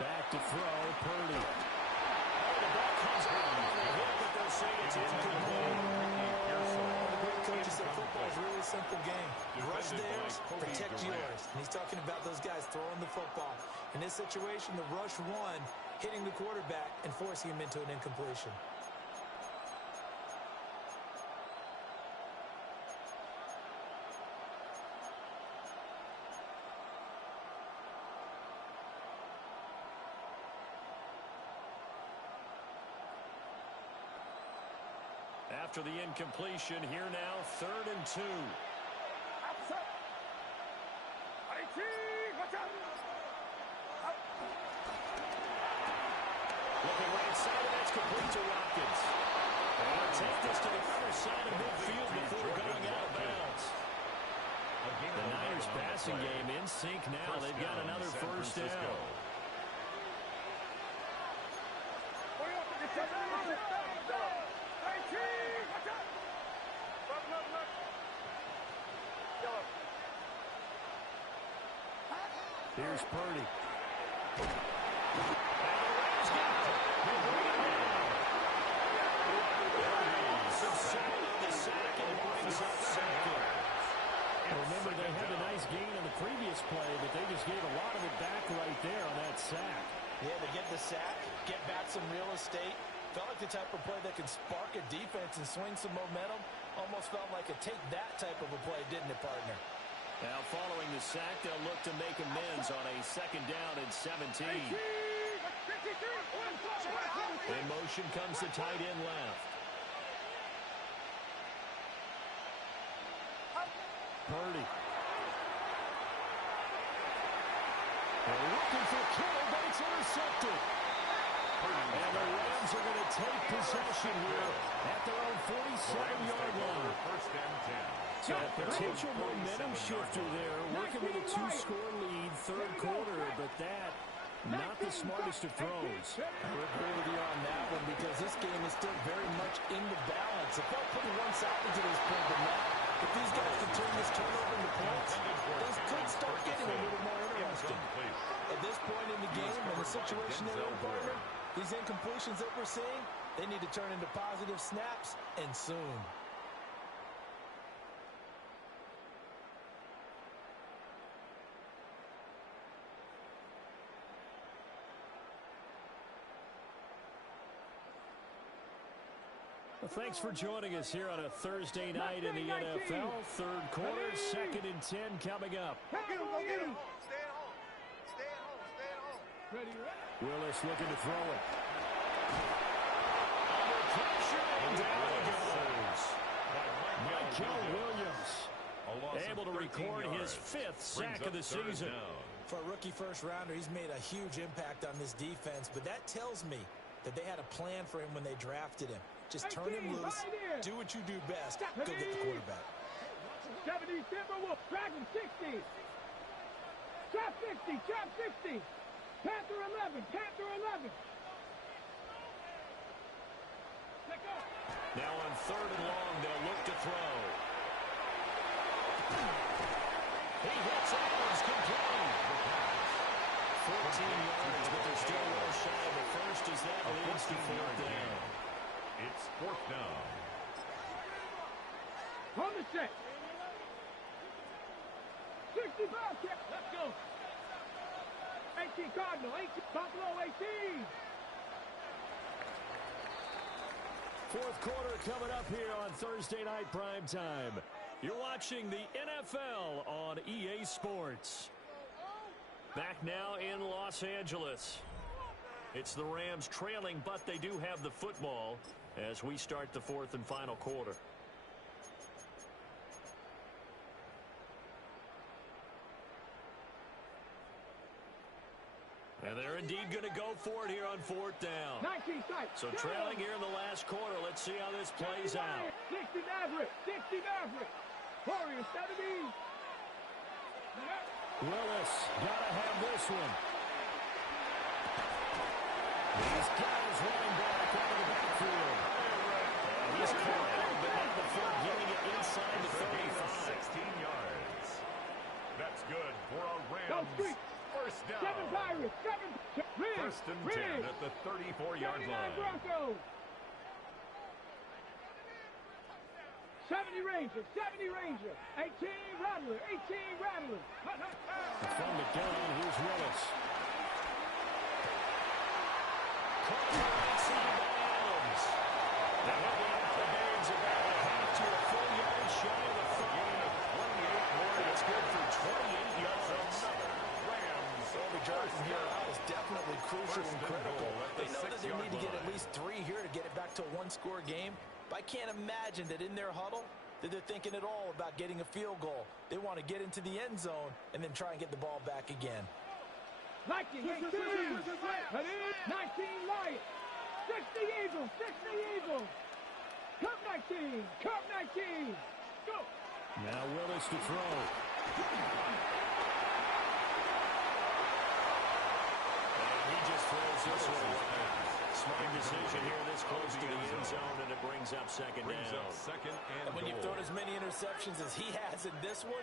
Back to throw, Purdy. The ball comes down. A hit, but they'll say it's incomplete. The great coach said football is a really simple game. Rush theirs, protect yours. And he's talking about those guys throwing the football. In this situation, the rush won, hitting the quarterback and forcing him into an incompletion. after the incompletion. Here now, 3rd and 2. Looking right side, and that's complete to Watkins. And they'll take this to the other side of midfield before going out of bounds. The Niners passing game in sync now. They've got another first down. Here's Purdy. Remember, they had a nice gain on the previous play, but they just gave a lot of it back right there on that sack. Yeah, to get the sack, get back some real estate. Felt like the type of play that can spark a defense and swing some momentum. Almost felt like a take that type of a play, didn't it, partner? Now, following the sack, they'll look to make amends on a 2nd down and 17. In motion comes the tight end left. Purdy. They're looking for Kittle, but it's intercepted. And the Rams are going to take possession here at their own 47-yard line. 1st and 10. So a potential momentum shifter there, working with a 2-score lead, 3rd quarter, but that, not the smartest of throws. I would agree with you on that one because this game is still very much in the balance. It felt pretty one-sided to this point, but now, if these guys can turn this turnover into points, things could start getting a little more interesting. At this point in the game, and the situation they're in, partner, these incompletions that we're seeing, they need to turn into positive snaps, and soon. Well, thanks for joining us here on a Thursday night in the NFL. 3rd quarter, 2nd and 10 coming up. Go get him. Stay at home. Stay at home. Stay at home. Ready? Willis looking to throw it. Under pressure, and down he goes. Michael Williams able to record his 5th sack of the season. For a rookie first-rounder, he's made a huge impact on this defense, but that tells me that they had a plan for him when they drafted him. Just turn him loose, do what you do best, go get the quarterback. 70, Timberwolf, Dragon 60. Trap 60, Trap 60. Panther 11, Panther 11. Let go. Now on 3rd and long, they'll look to throw. He hits Adams, complete. 14 yards, but they're still well shy of the first as that leads to 4th down. It's 4th down. On the set. 65, let's go. 18 Cardinal, 18 Buffalo, 18. 4th quarter coming up here on Thursday Night Prime Time. You're watching the NFL on EA Sports. Back now in Los Angeles. It's the Rams trailing, but they do have the football as we start the 4th and final quarter. And they're indeed going to go for it here on 4th down. 19 sight. So trailing here in the last quarter. Let's see how this plays out. 60 Maverick. 60 Maverick. Warriors 70. Willis got to have this one. He's got his running back out of the backfield. He's corralled, but not before getting it inside the 35. 16 yards. That's good for a Rams 1st down. 7 Pirates. 7. 1st and 10 at the 34-yard line. Broncos. 70 Rangers. 70 Rangers. 18 Rattler. 18 Rattler. From the gun, here's Willis. Caught on the right side by Adams. Now moving up the Bears about a half to a full yard shy of the 5. That's good for 28 yards. Rams. The drive from here out is definitely crucial and critical. They know that they need to get at least 3 here to get it back to a 1-score game. But I can't imagine that in their huddle that they're thinking at all about getting a field goal. They want to get into the end zone and then try and get the ball back again. 19, 18, 19 Lions, 60 Eagles, 60 Eagles. Cup 19, Cup 19. Go. Now Willis to throw. And he just throws this one away. Smart decision here this close to the end zone, and it brings up second down. And when you've thrown as many interceptions as he has in this one,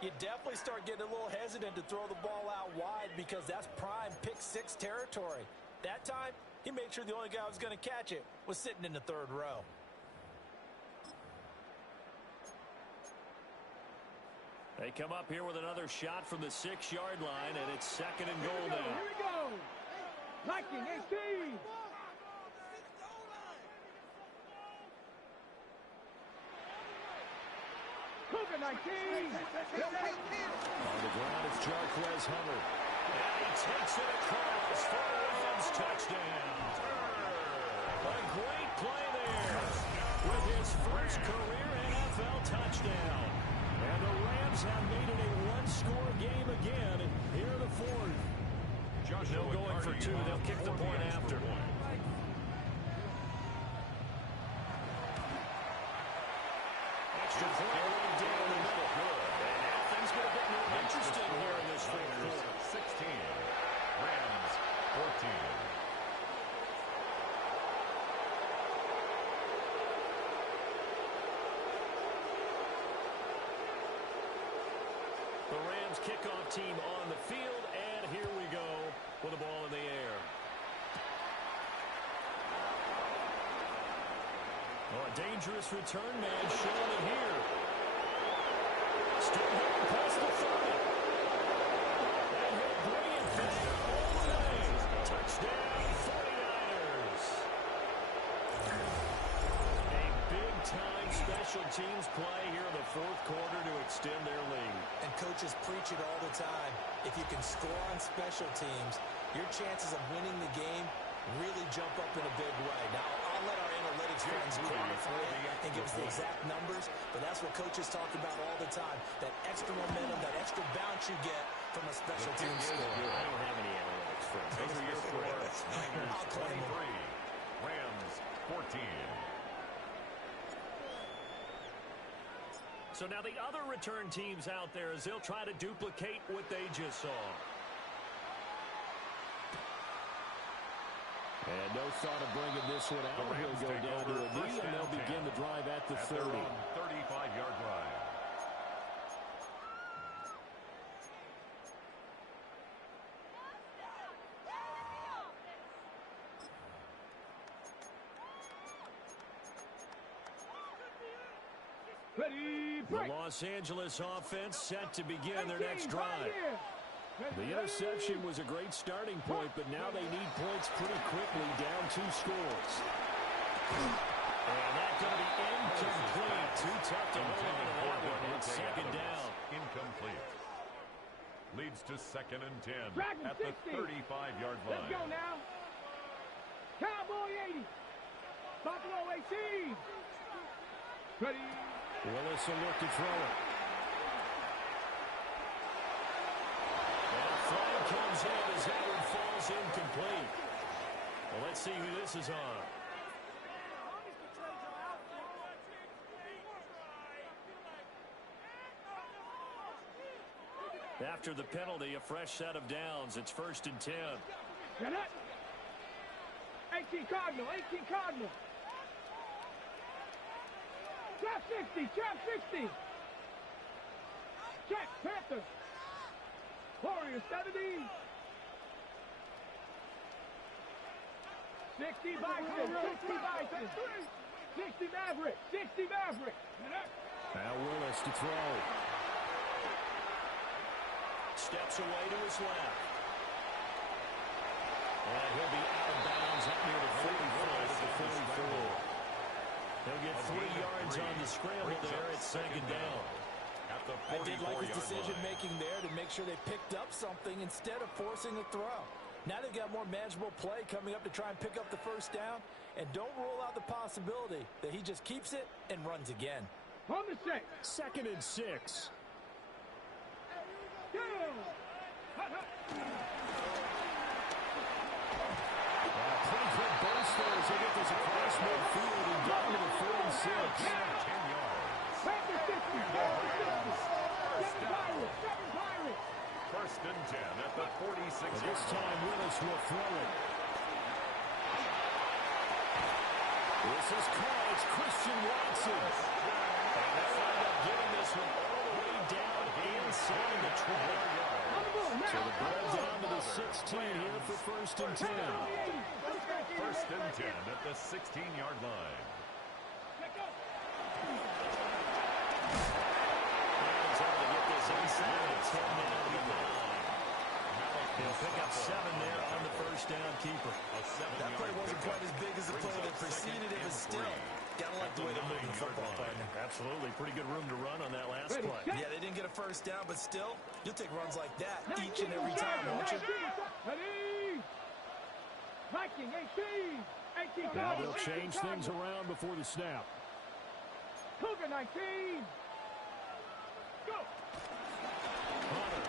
you definitely start getting a little hesitant to throw the ball out wide because that's prime pick-6 territory. That time, he made sure the only guy who was going to catch it was sitting in the third row. They come up here with another shot from the 6-yard line, and it's second and goal now. Here we go. 19, 18. Cougar 19. On the ground is Jarquez Hunter. And he takes it across for a Rams touchdown. A great play there with his first career NFL touchdown. And the Rams have made it a one-score game again here in the fourth. They'll go in for two. They'll kick the point after. Extra point right down the middle. And now things get a bit more interesting here in this fourth quarter. 16. Rams 14. The Rams kickoff team on the field, and here we go with the ball in the air. Oh, a dangerous return man showing it here. Still going past the 30. And he'll bring it back all the way. Touchdown, 49ers. A big-time special teams play here in the fourth quarter to extend their lead. And coaches preach it all the time. If you can score on special teams, your chances of winning the game really jump up in a big way. Now, I'll let our analytics friends quantify it and give us the exact numbers, but that's what coaches talk about all the time, that extra momentum, that extra bounce you get from a special team score. I don't have any analytics friends. Those are your scores. Niners I'll claim 23. them. Rams 14. So now the other return teams out there as they'll try to duplicate what they just saw. And no thought of bringing this one out. He'll go down to a knee, and they'll begin the drive at the 30. 35-yard line. Ready, break. The Los Angeles offense set to begin their next drive. The interception was a great starting point, but now they need points pretty quickly, down 2 scores. And that's going to be incomplete. Too tough to hold on to that one. It's second down. Incomplete. Leads to second and 10 Dragon at the 60. 35-yard line. Let's go now. Cowboy 80. Buffalo 18. Ready. Willis will look to throw it. And a flag comes in as that one falls incomplete. Well, let's see who this is on. After the penalty, a fresh set of downs. It's 1st and 10. Get it. 18 Cardinal. 18 Cardinal. Trap 60. Trap 60. Check. Panther. Warriors 70. 60 Bison. 60 Bison. 60 Maverick. 60 Maverick. Now Willis to throw. Steps away to his left. And he'll be out of bounds up near the 45 at the 44. He'll get 3 yards on the scramble there. It's second down. I did like his decision-making there to make sure they picked up something instead of forcing a throw. Now they've got more manageable play coming up to try and pick up the first down. And don't rule out the possibility that he just keeps it and runs again. On the set. 2nd and 6. Pretty quick burst there as they get this across midfield and down to the 46. 10 yards. First and 10 at the 46. This time Willis will throw it. This is caught. It's Christian Watson. And they wind up getting this one all the way down inside the 20. So the ball down to the 16 here for 1st and 10. First and 10 at the 16-yard line. He's able to get this inside the 10-man line. He'll pick up 7 there on the first down keeper. That play wasn't quite as big as the play that preceded it, but still, gotta like the way they're moving the football, partner. Absolutely. Pretty good room to run on that last play. Yeah, they didn't get a first down, but still, you'll take runs like that each and every time, won't you? Ready? Viking, 18. 18. Now they'll change things around before the snap. Cougar, 19. Go. Hunter.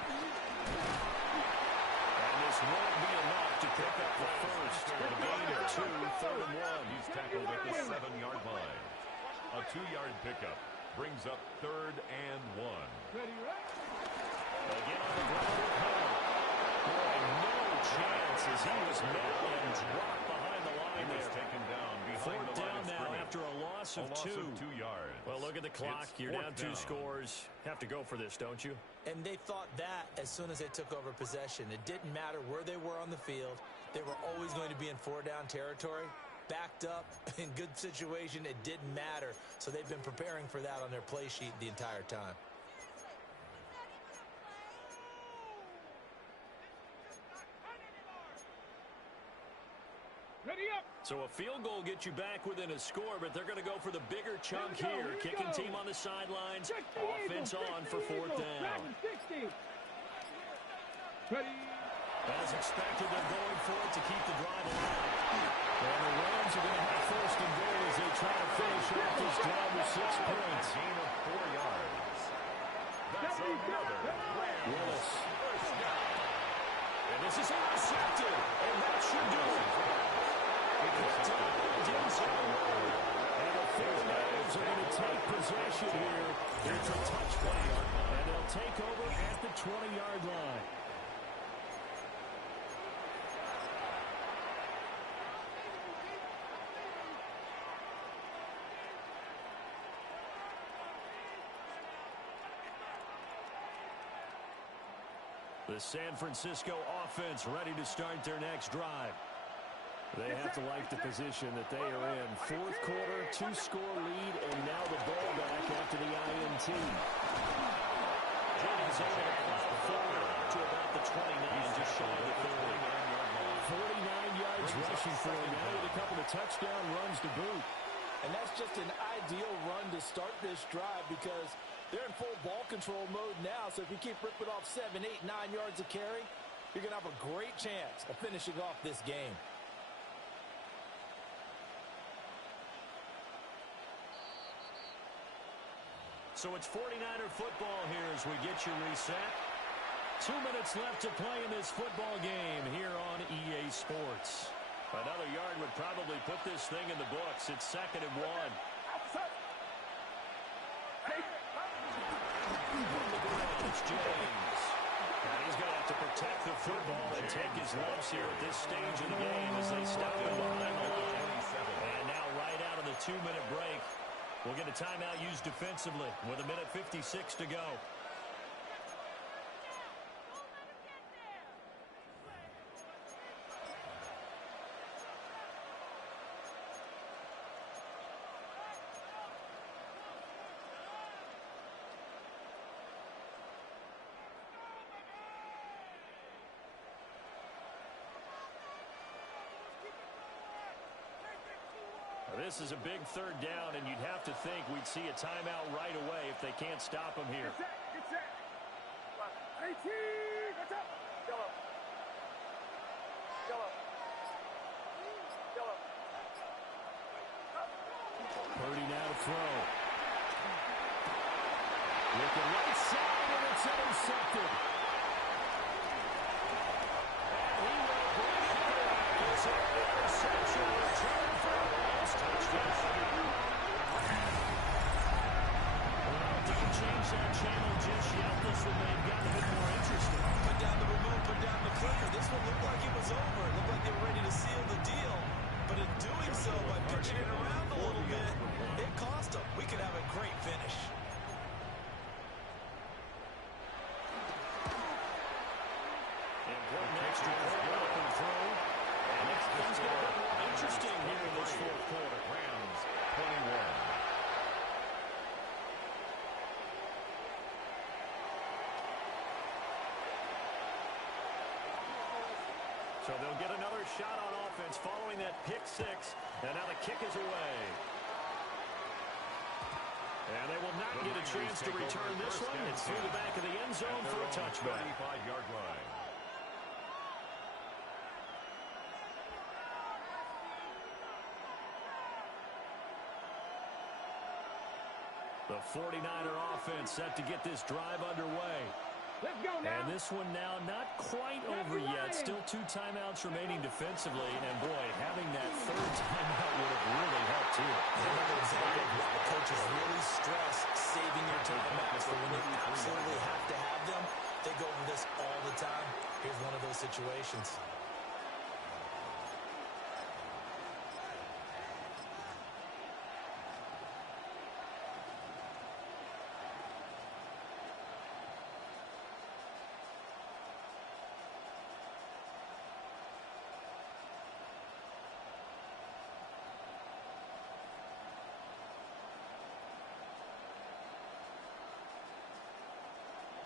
And this won't be enough to pick up the first. A gain of 2, 3rd and 1. He's tackled at the 7-yard line. A 2-yard pickup brings up 3rd and 1. Ready, right? Again on the ground with Hunter. Boy, no chance as he was met and dropped behind the line there. Taken down behind 4th the line down of now scrimmage. after a loss of 2. 2 yards. Well, look at the clock. It's You're down 2 4th down. scores. Have to go for this, don't you? And they thought that as soon as they took over possession. It didn't matter where they were on the field. They were always going to be in 4-down territory. Backed up, in good situation, it didn't matter. So they've been preparing for that on their play sheet the entire time. Ready up. So a field goal gets you back within a score, but they're going to go for the bigger chunk here. Kicking team on the sidelines. Offense on for 4th down. 60. Ready. As expected, they're going for it to keep the drive alive. And the Rams are going to have 1st and goal as they try to finish off this drive with 6 points. Gain of 4 yards. That's another Willis. first down. And this is intercepted. And that should do it. And the 49ers are going to take possession here. It's a touchdown. And they'll take over at the 20-yard line. The San Francisco offense ready to start their next drive. They have to like the position that they are in. 4th quarter, 2-score lead, and now the ball back after the INT. Jennings able to plow forward to about the 29, just shy of the 30. 49 yards rushing for him now with a couple of touchdown runs to boot. And that's just an ideal run to start this drive because they're in full ball control mode now. So if you keep ripping off 7, 8, 9 yards of carry, you're going to have a great chance of finishing off this game. So it's 49er football here as we get you reset. 2 minutes left to play in this football game here on EA Sports. Another yard would probably put this thing in the books. It's 2nd and 1. It's James. And he's going to have to protect the football and take his lumps here at this stage of the game as they step in behind the line. And now right out of the 2-minute break, we'll get a timeout used defensively with 1:56 to go. This is a big 3rd down, and you'd have to think we'd see a timeout right away if they can't stop him here. Get set. 18. What's up? Go up. intercepted. And he will bring it back. It's an interception return for a Rams touchdown. Well, don't change that channel just yet. This one may have gotten a bit more interesting. Put down the remote, put down the clicker. This one looked like it was over. It looked like they were ready to seal the deal. But in doing so, by pitching it around a little bit, it cost them. We could have a great finish. Important extra point up and through. And things get a bit more interesting here in this fourth quarter. Rams 21. So they'll get another shot on offense following that pick six. And now the kick is away. And they will not get a chance to return this one. It's through the back of the end zone for a touchback. 35-yard line. The 49er offense set to get this drive underway. Let's go now. And this one now not quite over yet. Still 2 timeouts remaining defensively. And, boy, having that third timeout would have really helped, too. Another example of why the coaches really stress saving your timeouts. For when you absolutely have to have them, they go over this all the time. Here's one of those situations.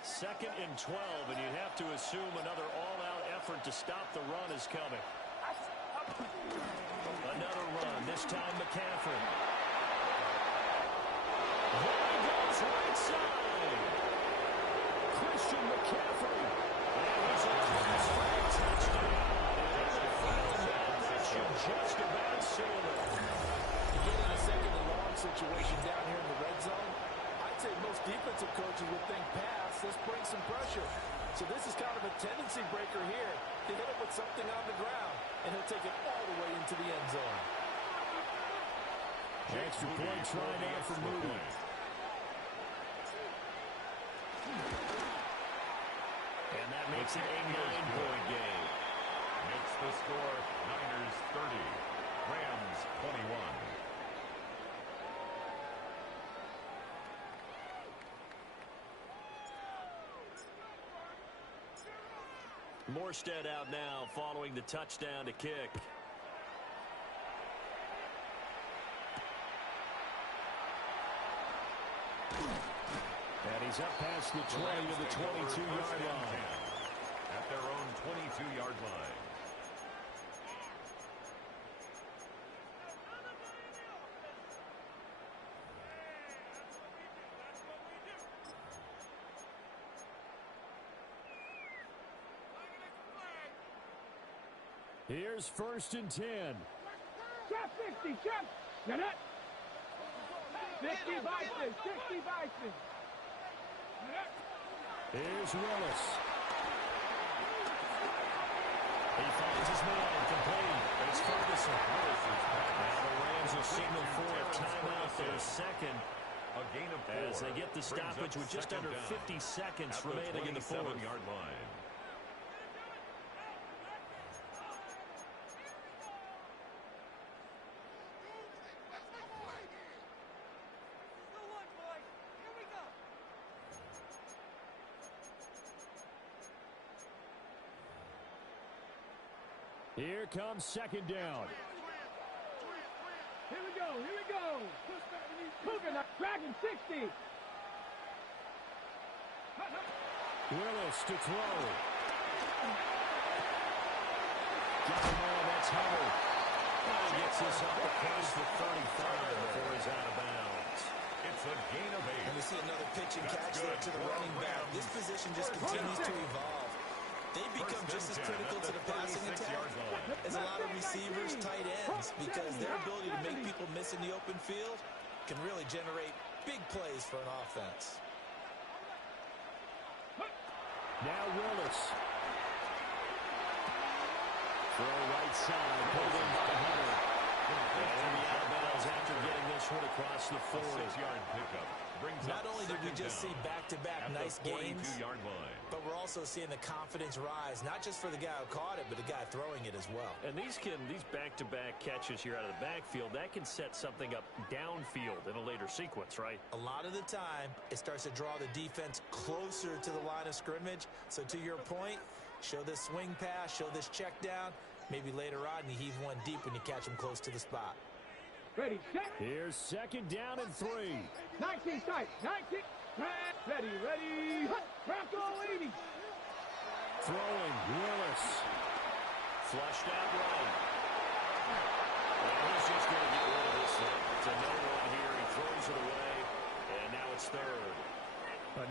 Second and 12, and you'd have to assume another all-out effort to stop the run is coming. Another run, this time McCaffrey. There he goes right side. Christian McCaffrey. And he's across for a touchdown. And the final down, that should just about seal it. You get in a second and long situation down here in the red zone. I'd say most defensive coaches would think pass. Let's bring some pressure. So this is kind of a tendency breaker here to hit him with something on the ground, and he'll take it all the way into the end zone. Extra point try now for Moody. And that makes it a 9-point game. Makes the score Niners 30, Rams 21. Morstead out now following the touchdown to kick. And he's up past the 20 to the 22-yard line. At their own 22-yard line. Here's 1st and 10. Chop 60, chop. Now that. 60 Bison, 60 Bison. Here's Willis. He finds his man, complete. It's Ferguson. Now the Rams will signal for a timeout, their second. A gain of 4. As they get the stoppage with just under 50 seconds remaining in the fourth. 27-yard line. Here comes 2nd down. Here we go, here we go. Cougar, now, Dragon 60. Willis to throw. Got him on, that's Hubbard. He gets this up across the 35 before he's out of bounds. It's a gain of 8. And we see another pitch and catch there to the running back. This position just continues to evolve. They become just as critical to the passing attack as a lot of receivers, tight ends, because their ability to make people miss in the open field can really generate big plays for an offense. Now Willis. Throw right side, pulled in by Hunter. And the out of bounds after getting this one across the 40. 6-yard pickup. Not only did we just see back-to-back nice gains, 42-yard line. but we're also seeing the confidence rise, not just for the guy who caught it, but the guy throwing it as well. And these back-to-back catches here out of the backfield, that can set something up downfield in a later sequence, right? A lot of the time, it starts to draw the defense closer to the line of scrimmage. So to your point, show this swing pass, show this check down. Maybe later on you heave one deep when you catch them close to the spot. Ready, set. Here's second down and 3. 19 tight. 19. Ready, ready. Bronco 80. Throwing, Willis. Flushed out right. And he's just going to get rid of this thing. It's a no-run here. He throws it away, and now it's third.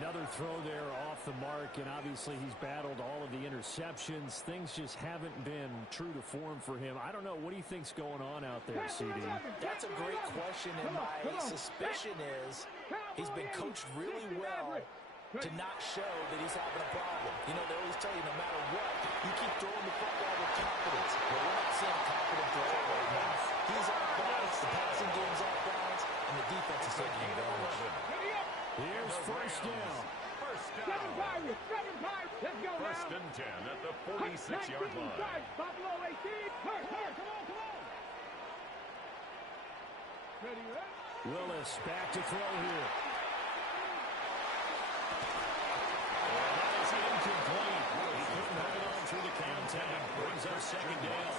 Another throw there off the mark, and obviously he's battled all of the interceptions. Things just haven't been true to form for him. I don't know. What do you think's going on out there, CD? That's a great question, and my suspicion is he's been coached really well to not show that he's having a problem. You know, they always tell you no matter what, you keep throwing the football with confidence. But we're not seeing confident thrower right now. He's off balance, the passing game's off balance, and the defense is taking advantage. Here's first down. First down. 7 Pirates. Let's go now. First and 10 at the 46-yard line. Buffalo 18. Hurt, come on. Ready, ready. Willis back to throw here. And that is incomplete. He couldn't hold on through the countdown. Brings up second down.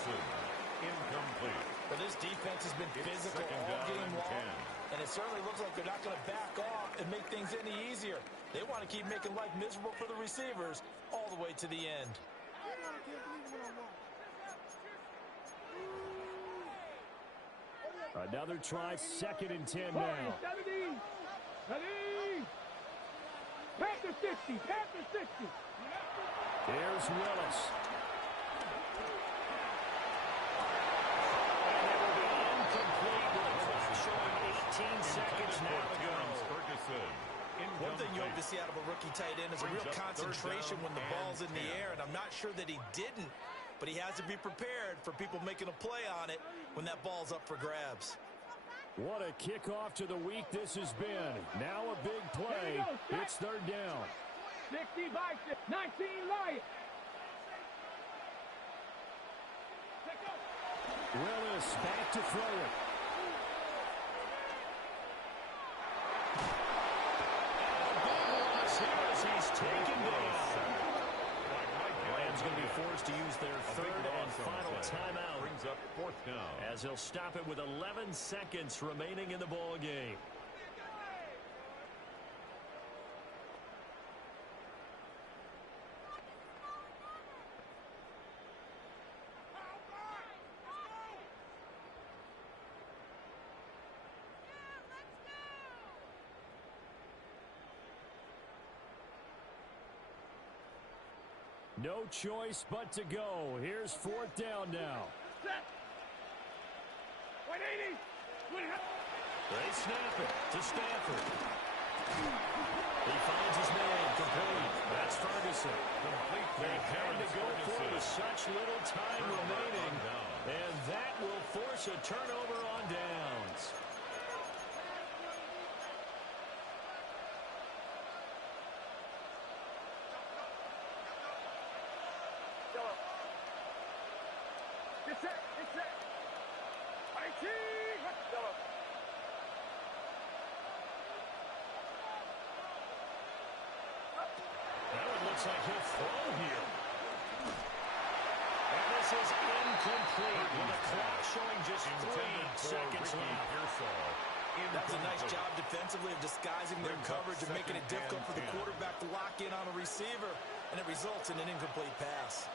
Incomplete. But this defense has been physical Second all down game and long, 10. and it certainly looks like they're not going to back off and make things any easier. They want to keep making life miserable for the receivers all the way to the end. Another try, second and 10 now. 70. Ready. Panther 60. Here's Willis. Showing 18 seconds now to go. One thing you hope to see out of a rookie tight end is a real concentration when the ball's in the air, and I'm not sure that he didn't, but he has to be prepared for people making a play on it when that ball's up for grabs. What a kickoff to the week this has been. Now a big play. It's third down. 60 by 19 Lions. Willis back to throw it. He's taken down. Rams going to be forced to use their third and final timeout. Brings up fourth down. As he'll stop it with 11 seconds remaining in the ball game. No choice but to go. Here's fourth down now. Set. 180. They snap it to Stafford. He finds his man complete. That's Ferguson. They had to go for it with such little time remaining. And that will force a turnover on downs. Get set. 18. That one looks like he'll throw here. And this is incomplete with a clock showing just 3 seconds left. That's a nice job defensively of disguising their coverage and making it difficult for the quarterback to lock in on a receiver, and it results in an incomplete pass.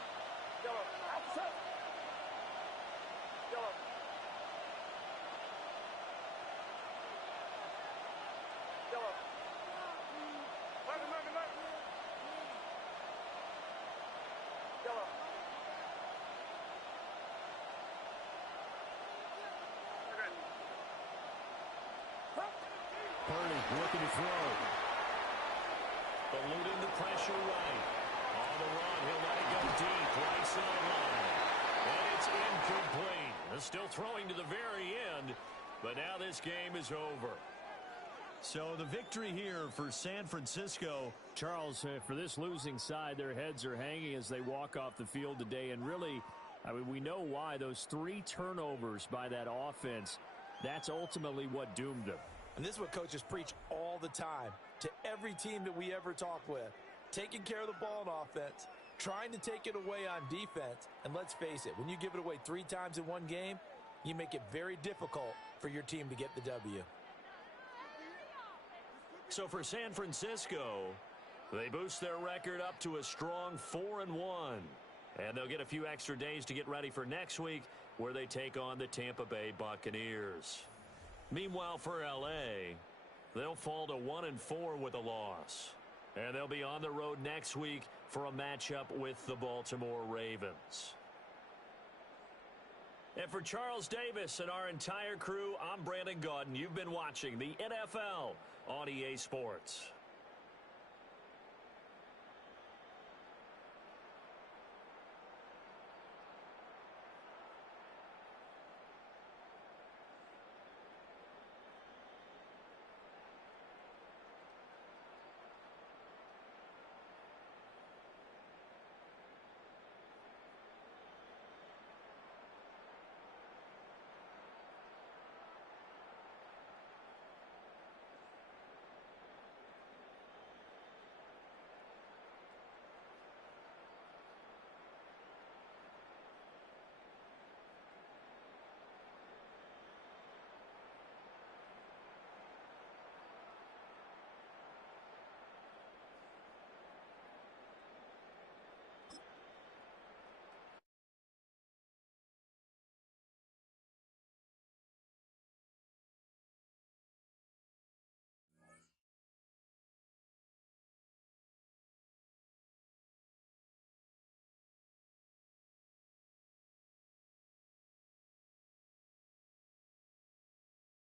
Purdy looking to throw. Eluding the pressure right. On the run, he'll let it go deep, right sideline. And it's incomplete. They're still throwing to the very end, but now this game is over. So the victory here for San Francisco. Charles, for this losing side, their heads are hanging as they walk off the field today. And really, I mean, we know why. Those 3 turnovers by that offense, that's ultimately what doomed them. And this is what coaches preach all the time to every team that we ever talk with. Taking care of the ball on offense, trying to take it away on defense. And let's face it, when you give it away 3 times in one game, you make it very difficult for your team to get the W. So for San Francisco, they boost their record up to a strong 4-1. And they'll get a few extra days to get ready for next week, where they take on the Tampa Bay Buccaneers. Meanwhile, for L.A., they'll fall to 1-4 with a loss. And they'll be on the road next week for a matchup with the Baltimore Ravens. And for Charles Davis and our entire crew, I'm Brandon Gaudin. You've been watching the NFL on EA Sports.